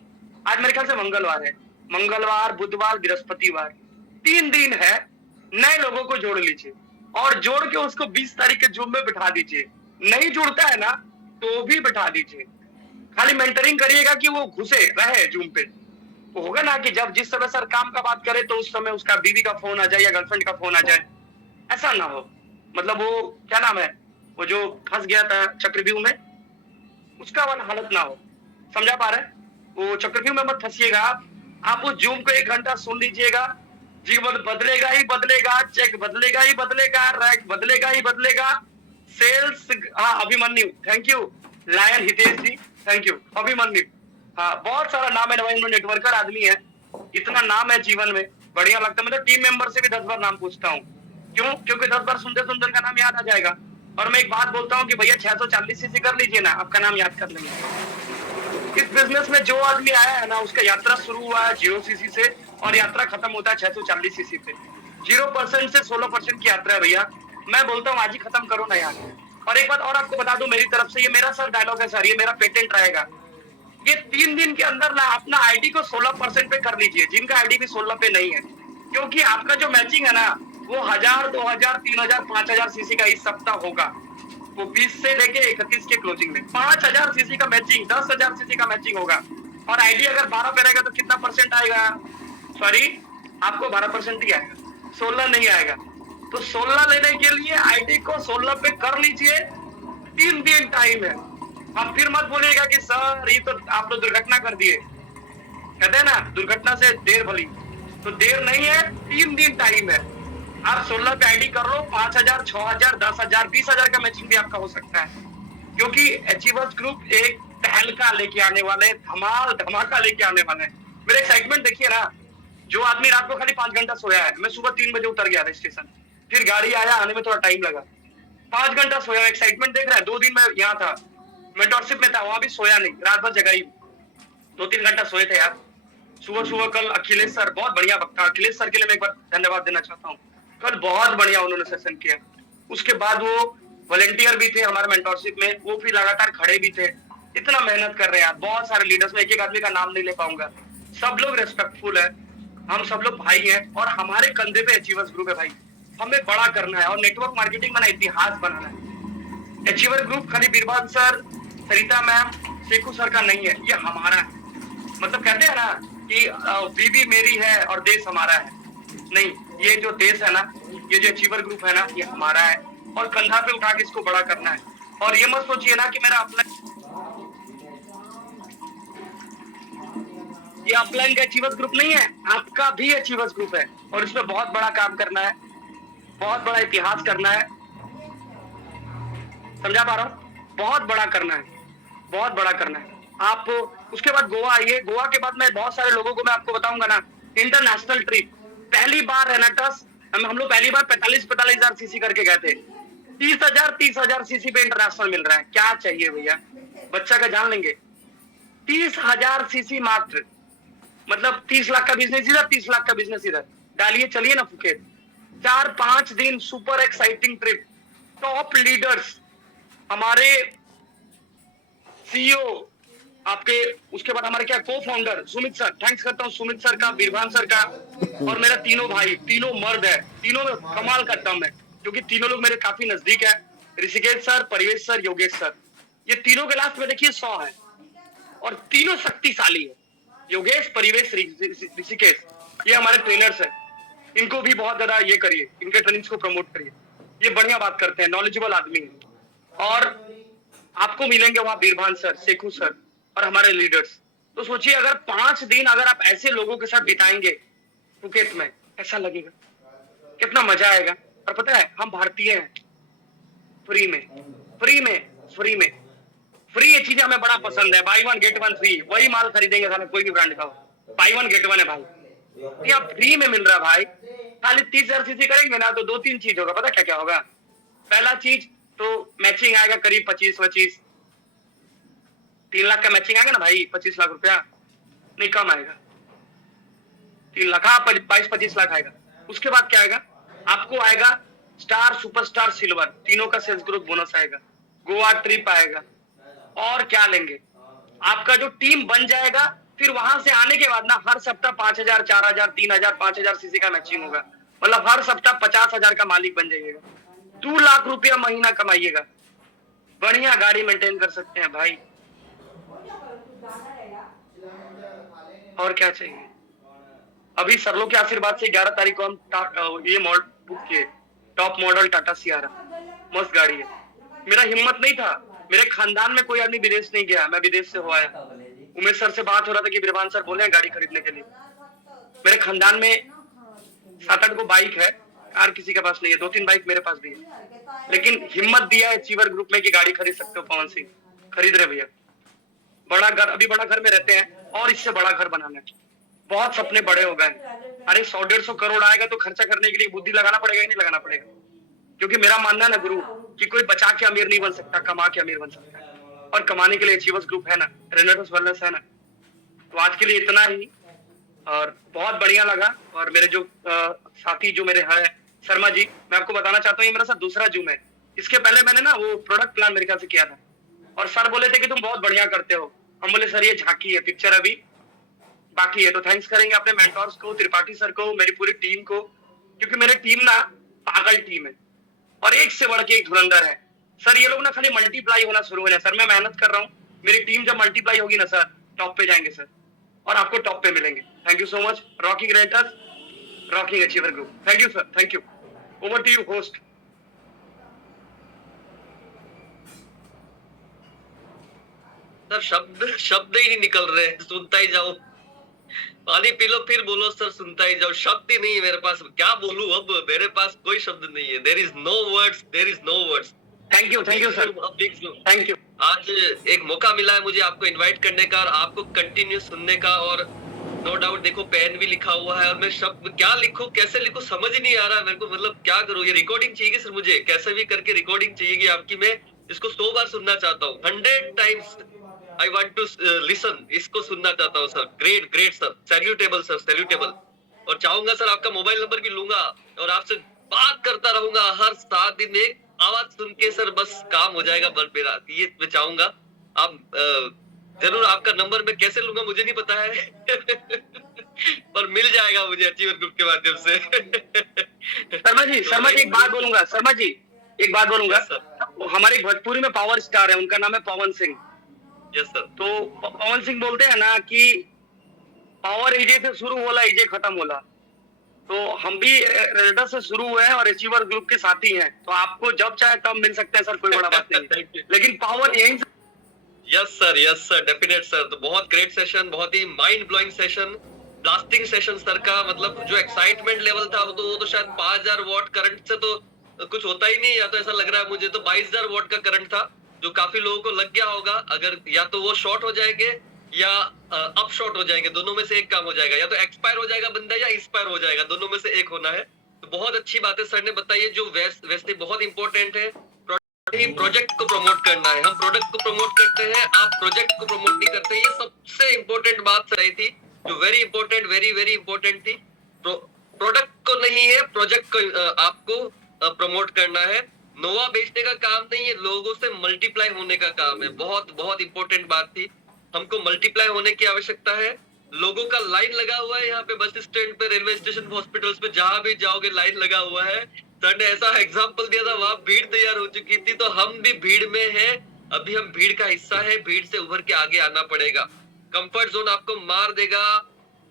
आज मेरे ख्याल से मंगलवार है, मंगलवार, बुधवार, बृहस्पतिवार, 3 दिन है। नए लोगों को जोड़ लीजिए और जोड़ के उसको 20 तारीख के जूम में बिठा दीजिए। नहीं जुड़ता है ना तो भी बिठा दीजिए, खाली मेंटरिंग करिएगा कि वो घुसे रहे जूम पे। वो होगा ना कि जब जिस समय सर काम का बात करे तो उस समय उसका बीवी का फोन आ जाए या गर्लफ्रेंड का फोन आ जाए, ऐसा ना हो। मतलब वो क्या नाम है, वो जो फंस गया था चक्रव्यूह में, उसका वाला हालत ना हो। समझा पा रहे? वो चक्रव्यूह में मत फंसिएगा आप उस जूम को 1 घंटा सुन लीजिएगा। जीवन बदलेगा ही बदलेगा, चेक बदलेगा ही बदलेगा, रैंक बदलेगा ही बदलेगा। सेल्स, हाँ Abhimanyu, thank you. Lion Hitesh ji, thank you. Abhimanyu, हाँ बहुत सारा नाम है, नेटवर्कर आदमी है, इतना नाम है जीवन में, बढ़िया लगता है। मैं तो टीम मेंबर से भी 10 बार नाम पूछता हूँ। क्यों? क्योंकि 10 बार सुनते सुनते का नाम याद आ जाएगा। और मैं एक बात बोलता हूँ कि भैया 640 सीसी कर लीजिए ना, आपका नाम याद कर लेंगे। इस बिजनेस में जो आदमी आया है ना, उसका यात्रा शुरू हुआ है 0 सीसी से और यात्रा खत्म होता है 640 सीसी पे। 0% से 16% की यात्रा है भैया। मैं बोलता हूँ आज ही खत्म करो ना यार। और एक बात और आपको बता दूं मेरी तरफ से, ये मेरा सर डायलॉग है सर, ये मेरा पेटेंट रहेगा। ये 3 दिन के अंदर ना अपना आईडी को 16% पे कर लीजिए, जिनका आईडी भी 16 पे नहीं है। क्योंकि आपका जो मैचिंग है ना, वो 1000, 2000, 3000, 5000 सीसी का इस सप्ताह होगा। वो 20 से लेके 31 के क्लोजिंग में 5000 सीसी का मैचिंग, 10,000 सीसी का मैचिंग होगा। और आईडी अगर 12 पे रहेगा तो कितना परसेंट आएगा? सॉरी, आपको 12% ही आएगा, 16 नहीं आएगा। तो 16 लेने के लिए आईडी को 16 पे कर लीजिए, 3 दिन टाइम है। अब फिर मत बोलिएगा कि सर ये तो आप लोग दुर्घटना कर दिए, कहते हैं ना दुर्घटना से देर भली, तो देर नहीं है, 3 दिन टाइम है। आप 16 पे आईडी कर लो, 5,000, 6,000, 10,000, 20,000 का मैचिंग भी आपका हो सकता है, क्योंकि अचीवर्स ग्रुप एक तहलका लेके आने वाले, धमाल धमाका लेके आने वाले हैं। मेरे एक्साइटमेंट देखिए ना, जो आदमी रात को खाली 5 घंटा सोया है, मैं सुबह 3 बजे उतर गया था स्टेशन, फिर गाड़ी आया, आने में थोड़ा टाइम लगा, 5 घंटा सोया, एक्साइटमेंट देख रहा है। 2 दिन मैं यहाँ था, मेंटरशिप में था, वहां भी सोया नहीं, रात भर जगा ही, 2-3 घंटा सोए थे यार। सुबह सुबह कल अखिलेश सर बहुत बढ़िया वक्ता, अखिलेश सर के लिए मैं एक बार धन्यवाद देना चाहता हूँ, कल बहुत बढ़िया उन्होंने सेशन किया। उसके बाद वो वॉलेंटियर भी थे हमारे मेंटरशिप में, वो भी लगातार खड़े भी थे, इतना मेहनत कर रहे हैं यार। बहुत सारे लीडर्स में एक एक आदमी का नाम नहीं ले पाऊंगा, सब लोग रेस्पेक्टफुल है, हम सब लोग भाई हैं, और हमारे कंधे पे अचीवर्स ग्रुप है भाई, हमें बड़ा करना है और नेटवर्क मार्केटिंग में इतिहास बनाना है। अचीवर ग्रुप खाली बीरबान सर, सरिता मैम, शेखू सर का नहीं है, ये हमारा है। मतलब कहते हैं ना कि बीबी मेरी है और देश हमारा है, नहीं, ये जो देश है ना, ये जो अचीवर ग्रुप है ना, ये हमारा है, और कंधा पे उठा के इसको बड़ा करना है। और ये मत सोचिए ना कि मेरा अपना, ये अपलाइन का अचीवर्स ग्रुप नहीं है, आपका भी अचीवर्स ग्रुप है, और इसमें बहुत बड़ा काम करना है, बहुत बड़ा इतिहास करना है, समझा पा रहा हूँ, बहुत बड़ा करना है, बहुत बड़ा करना है। आप उसके बाद गोवा आइए, गोवा के बाद मैं बहुत सारे लोगों को मैं आपको बताऊंगा ना, इंटरनेशनल ट्रिप, पहली बार रेनाटस, हम लोग पहली बार 45,000 सीसी करके गए थे, 30,000 सीसी पे इंटरनेशनल मिल रहा है, क्या चाहिए भैया, बच्चा का जान लेंगे। 30,000 सीसी मात्र, मतलब 30 लाख का बिजनेस इधर, 30 लाख का बिजनेस इधर, डालिए चलिए ना फुकेत। 4-5 दिन super exciting trip, top leaders, हमारे सीईओ आपके, उसके बाद हमारे क्या को फाउंडर सुमित सर, थैंक्स करता हूँ सुमित सर का, बीरभान सर का, और मेरा तीनों भाई, तीनों मर्द है, तीनों में कमाल का दम है, क्योंकि तीनों लोग मेरे काफी नजदीक है, ऋषिकेश सर, परिवेश सर, योगेश सर, ये तीनों के लास्ट में देखिए 100 है, और तीनों शक्तिशाली है, योगेश, परिवेश, ऋषिकेश, ये हमारे ट्रेनर्स है, इनको भी बहुत ज्यादा ये करिए, इनके ट्रेनिंग्स को प्रमोट करिए, ये बढ़िया बात करते हैं, नॉलेजेबल आदमी है। और आपको मिलेंगे वहां बीरभान सर, शेखू सर और हमारे लीडर्स। तो सोचिए अगर 5 दिन अगर आप ऐसे लोगों के साथ बिताएंगे फुकेत में, कैसा लगेगा, कितना मजा आएगा। और पता है हम भारतीय हैं, फ्री में, फ्री में, फ्री में, फ्री ये चीजें हमें बड़ा पसंद है, बाई 1 गेट 1 फ्री, वही माल खरीदेंगे साला कोई भी ब्रांड का, बाई 1 गेट 1 है भाई, ये आप फ्री में मिल रहा है भाई। खाली 30,000 सीसी करेंगे ना तो 2-3 चीज होगा, पता क्या क्या होगा। पहला चीज तो मैचिंग आएगा करीब 25-25, 3 लाख का मैचिंग आएगा ना भाई, 25 लाख रुपया नहीं, कम आएगा, 3 लाख, हाँ 22-25 लाख आएगा। उसके बाद क्या आएगा, आपको आएगा स्टार, सुपरस्टार, सिल्वर, तीनों का सेल्स ग्रोथ बोनस आएगा, गोवा ट्रिप आएगा, और क्या लेंगे, आपका जो टीम बन जाएगा, फिर वहां से आने के बाद ना हर सप्ताह 5,000, 4,000, 3,000, 5,000 सीसी का मैचिंग होगा, मतलब हर सप्ताह 50,000 का मालिक बन जाइएगा, 2 लाख रुपया महीना कमाइएगा, बढ़िया गाड़ी मेंटेन कर सकते हैं भाई, और क्या चाहिए। अभी सरलों के आशीर्वाद से 11 तारीख को हम ये मॉडल बुक किए, टॉप मॉडल टाटा सियारा, मस्त गाड़ी है। मेरा हिम्मत नहीं था, मेरे खानदान में कोई आदमी विदेश नहीं गया, मैं विदेश से हुआ है। उमेश सर से बात हो रहा था कि बीरभान सर बोले हैं गाड़ी खरीदने के लिए, मेरे खानदान में 7-8 को बाइक है, कार किसी के पास नहीं है, 2-3 बाइक मेरे पास भी है, लेकिन हिम्मत दिया है अचीवर ग्रुप में कि गाड़ी खरीद सकते हो पवन सिंह, खरीद रहे भैया, बड़ा घर, अभी बड़ा घर में रहते हैं और इससे बड़ा घर बनाना है, बहुत सपने बड़े हो गए। अरे 100-150 करोड़ आएगा तो खर्चा करने के लिए बुद्धि लगाना पड़ेगा ही नहीं लगाना पड़ेगा, क्योंकि मेरा मानना है ना गुरु कि कोई बचा के अमीर नहीं बन सकता, कमा के अमीर बन सकता है, और कमाने के लिए अचीवर्स ग्रुप है ना, रेनेटस वेलनेस है ना। तो आज के लिए इतना ही, और बहुत बढ़िया लगा। और मेरे जो साथी जो मेरे है शर्मा जी, मैं आपको बताना चाहता हूँ ये मेरा साथ दूसरा जूम है, इसके पहले मैंने ना वो प्रोडक्ट प्लान मेरे ख्याल से किया था, और सर बोले थे कि तुम बहुत बढ़िया करते हो, हम बोले सर ये झांकी है, पिक्चर अभी बाकी है। तो थैंक्स करेंगे अपने मेंटोर्स को, त्रिपाठी सर को, मेरी पूरी टीम को, क्योंकि मेरी टीम ना पागल टीम है और एक से बढ़ के एक धुरंधर है सर। ये लोग ना खाली मल्टीप्लाई होना शुरू हो जाए सर, मैं मेहनत कर रहा हूँ, मेरी टीम जब मल्टीप्लाई होगी ना सर, टॉप पे जाएंगे सर, और आपको टॉप पे मिलेंगे। Thank you so much, rocking raters, rocking achiever group, thank you sir, thank you. Over to you host. Sir शब्द शब्द ही नहीं निकल रहे हैं, सुनता ही जाओ। पानी पी लो फिर बोलो सर, सुनता ही जाओ। शब्द ही नहीं है मेरे पास, क्या बोलूं अब, मेरे पास कोई शब्द नहीं है। There is no words, there is no words. Thank you sir, big zoom. Thank you. आज एक मौका मिला है मुझे आपको इनवाइट करने का और आपको कंटिन्यू सुनने का। और नो डाउट देखो पेन भी लिखा हुआ है और मैं शब्द क्या लिखूं, कैसे लिखूं, समझ ही नहीं आ रहा है मेरे को। मतलब क्या करूं, ये रिकॉर्डिंग चाहिए सर मुझे, कैसे भी करके रिकॉर्डिंग चाहिए आपकी। मैं इसको 100 बार सुनना चाहता हूँ, 100 times I want to listen. इसको सुनना चाहता हूँ sir. Great great sir, salutable sir, salutable. और चाहूंगा सर आपका मोबाइल नंबर भी लूंगा और आपसे बात करता रहूंगा हर 7 दिन। एक आवाज सुन के सर बस काम हो जाएगा बल मेरा, ये मैं चाहूंगा। आप जरूर, आपका नंबर मैं कैसे लूंगा मुझे नहीं पता है पर मिल जाएगा मुझे अचीवर ग्रुप के माध्यम से। शर्मा जी एक बात बोलूंगा, शर्मा जी एक बात बोलूंगा। Yes sir. हमारे भोजपुरी में पावर स्टार है, उनका नाम है पवन सिंह। Yes sir. तो पवन सिंह बोलते हैं ना कि पावर इजे से शुरू होला, इजे खत्म होला। तो हम भी रेडर से शुरू हुए हैं और अचीवर ग्रुप के साथी हैं, तो आपको जब चाहे तब मिल सकते हैं सर, कोई बड़ा बात नहीं है। लेकिन पावर यहीं से। Yes sir, definite sir. तो बहुत ग्रेट सेशन, बहुत ही mind blowing session, blasting session sir का। मतलब जो एक्साइटमेंट लेवल था वो तो शायद 5000 वॉट करंट से तो कुछ होता ही नहीं। या तो ऐसा लग रहा है मुझे तो 22000 वॉट का करंट था, जो काफी लोगों को लग गया होगा। अगर या तो वो शॉर्ट हो जाएंगे या अप शॉर्ट हो जाएंगे, दोनों में से एक काम हो जाएगा। या तो एक्सपायर हो जाएगा बंदा या इंस्पायर हो जाएगा, दोनों में से एक होना है। तो बहुत अच्छी बात है सर ने बताई है, जो वैसे बहुत इंपॉर्टेंट है। प्रोजेक्ट को प्रमोट करना है, हम प्रोडक्ट को प्रमोट करते हैं, आप प्रोजेक्ट को प्रमोट नहीं करते। ये सबसे इंपॉर्टेंट बात रही थी, जो very important, very very important थी। प्रोडक्ट को नहीं है, प्रोजेक्ट को आपको प्रमोट करना है। नोवा बेचने का काम नहीं है, लोगों से मल्टीप्लाई होने का काम है। बहुत बहुत इंपॉर्टेंट बात थी। हमको मल्टीप्लाई होने की आवश्यकता है। लोगों का लाइन लगा हुआ है यहाँ पे, बस स्टैंड पे, रेलवे स्टेशन, हॉस्पिटल्स पे, जहां भी जाओगे लाइन लगा हुआ है। सर ने ऐसा एग्जाम्पल दिया था, वहां भीड़ तैयार हो चुकी थी, तो हम भी भीड़ में हैं। अभी हम भीड़ का हिस्सा है, भीड़ से उभर के आगे आना पड़ेगा। कंफर्ट जोन आपको मार देगा,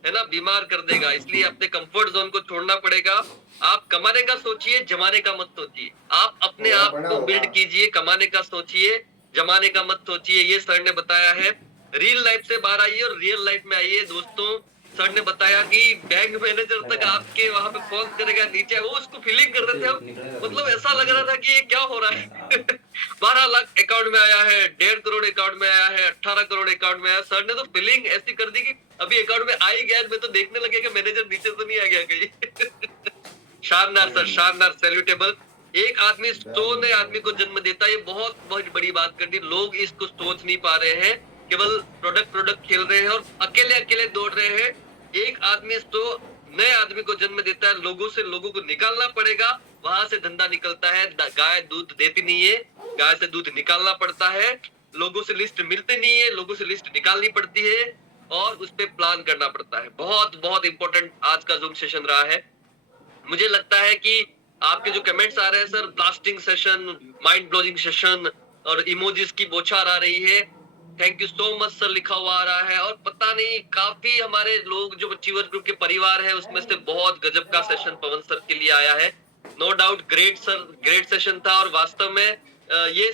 है ना, बीमार कर देगा। इसलिए अपने कंफर्ट जोन को छोड़ना पड़ेगा। आप कमाने का सोचिए, जमाने का मत सोचिए। आप अपने आप को बिल्ड कीजिए, कमाने का सोचिए, जमाने का मत सोचिए। ये सर ने बताया है। रियल लाइफ से बाहर आइए और रियल लाइफ में आइए दोस्तों। सर ने बताया कि बैंक मैनेजर तक आपके वहां पे फोन करेगा नीचे, वो उसको फीलिंग कर रहे थे हम। मतलब ऐसा लग रहा था कि ये क्या हो रहा है। 12 लाख अकाउंट में आया है, 1.5 करोड़ अकाउंट में आया है, 18 करोड़ अकाउंट में आया। सर ने तो फीलिंग ऐसी कर दी कि अभी अकाउंट में आ ही गया, मैं तो देखने लगे कि मैनेजर नीचे तो नहीं आ गया कहीं। शानदार सर, शानदार, सैल्यूटेबल। एक आदमी 100 नए आदमी को जन्म देता है, ये बहुत बहुत बड़ी बात कर दी। लोग इसको सोच नहीं पा रहे हैं, केवल प्रोडक्ट खेल रहे हैं और अकेले अकेले दौड़ रहे हैं। एक आदमी 100 नए आदमी को जन्म देता है, लोगों से लोगों को निकालना पड़ेगा, वहां से धंधा निकलता है। गाय दूध देती नहीं है, गाय से दूध निकालना पड़ता है। लोगों से लिस्ट मिलते नहीं है, लोगों से लिस्ट निकालनी पड़ती है और उस पे प्लान करना पड़ता है। बहुत बहुत इंपॉर्टेंट आज का जूम सेशन रहा है। मुझे लगता है कि आपके जो कमेंट्स आ रहे हैं sir, blasting session, mind blowing session और इमोजीज की बौछार आ रही है। Thank you so much sir लिखा हुआ आ रहा है। और पता नहीं, काफी हमारे लोग जो अचीवर ग्रुप के परिवार है उसमें से बहुत गजब का सेशन पवन सर के लिए आया है। No doubt great sir, great session था। और वास्तव में ये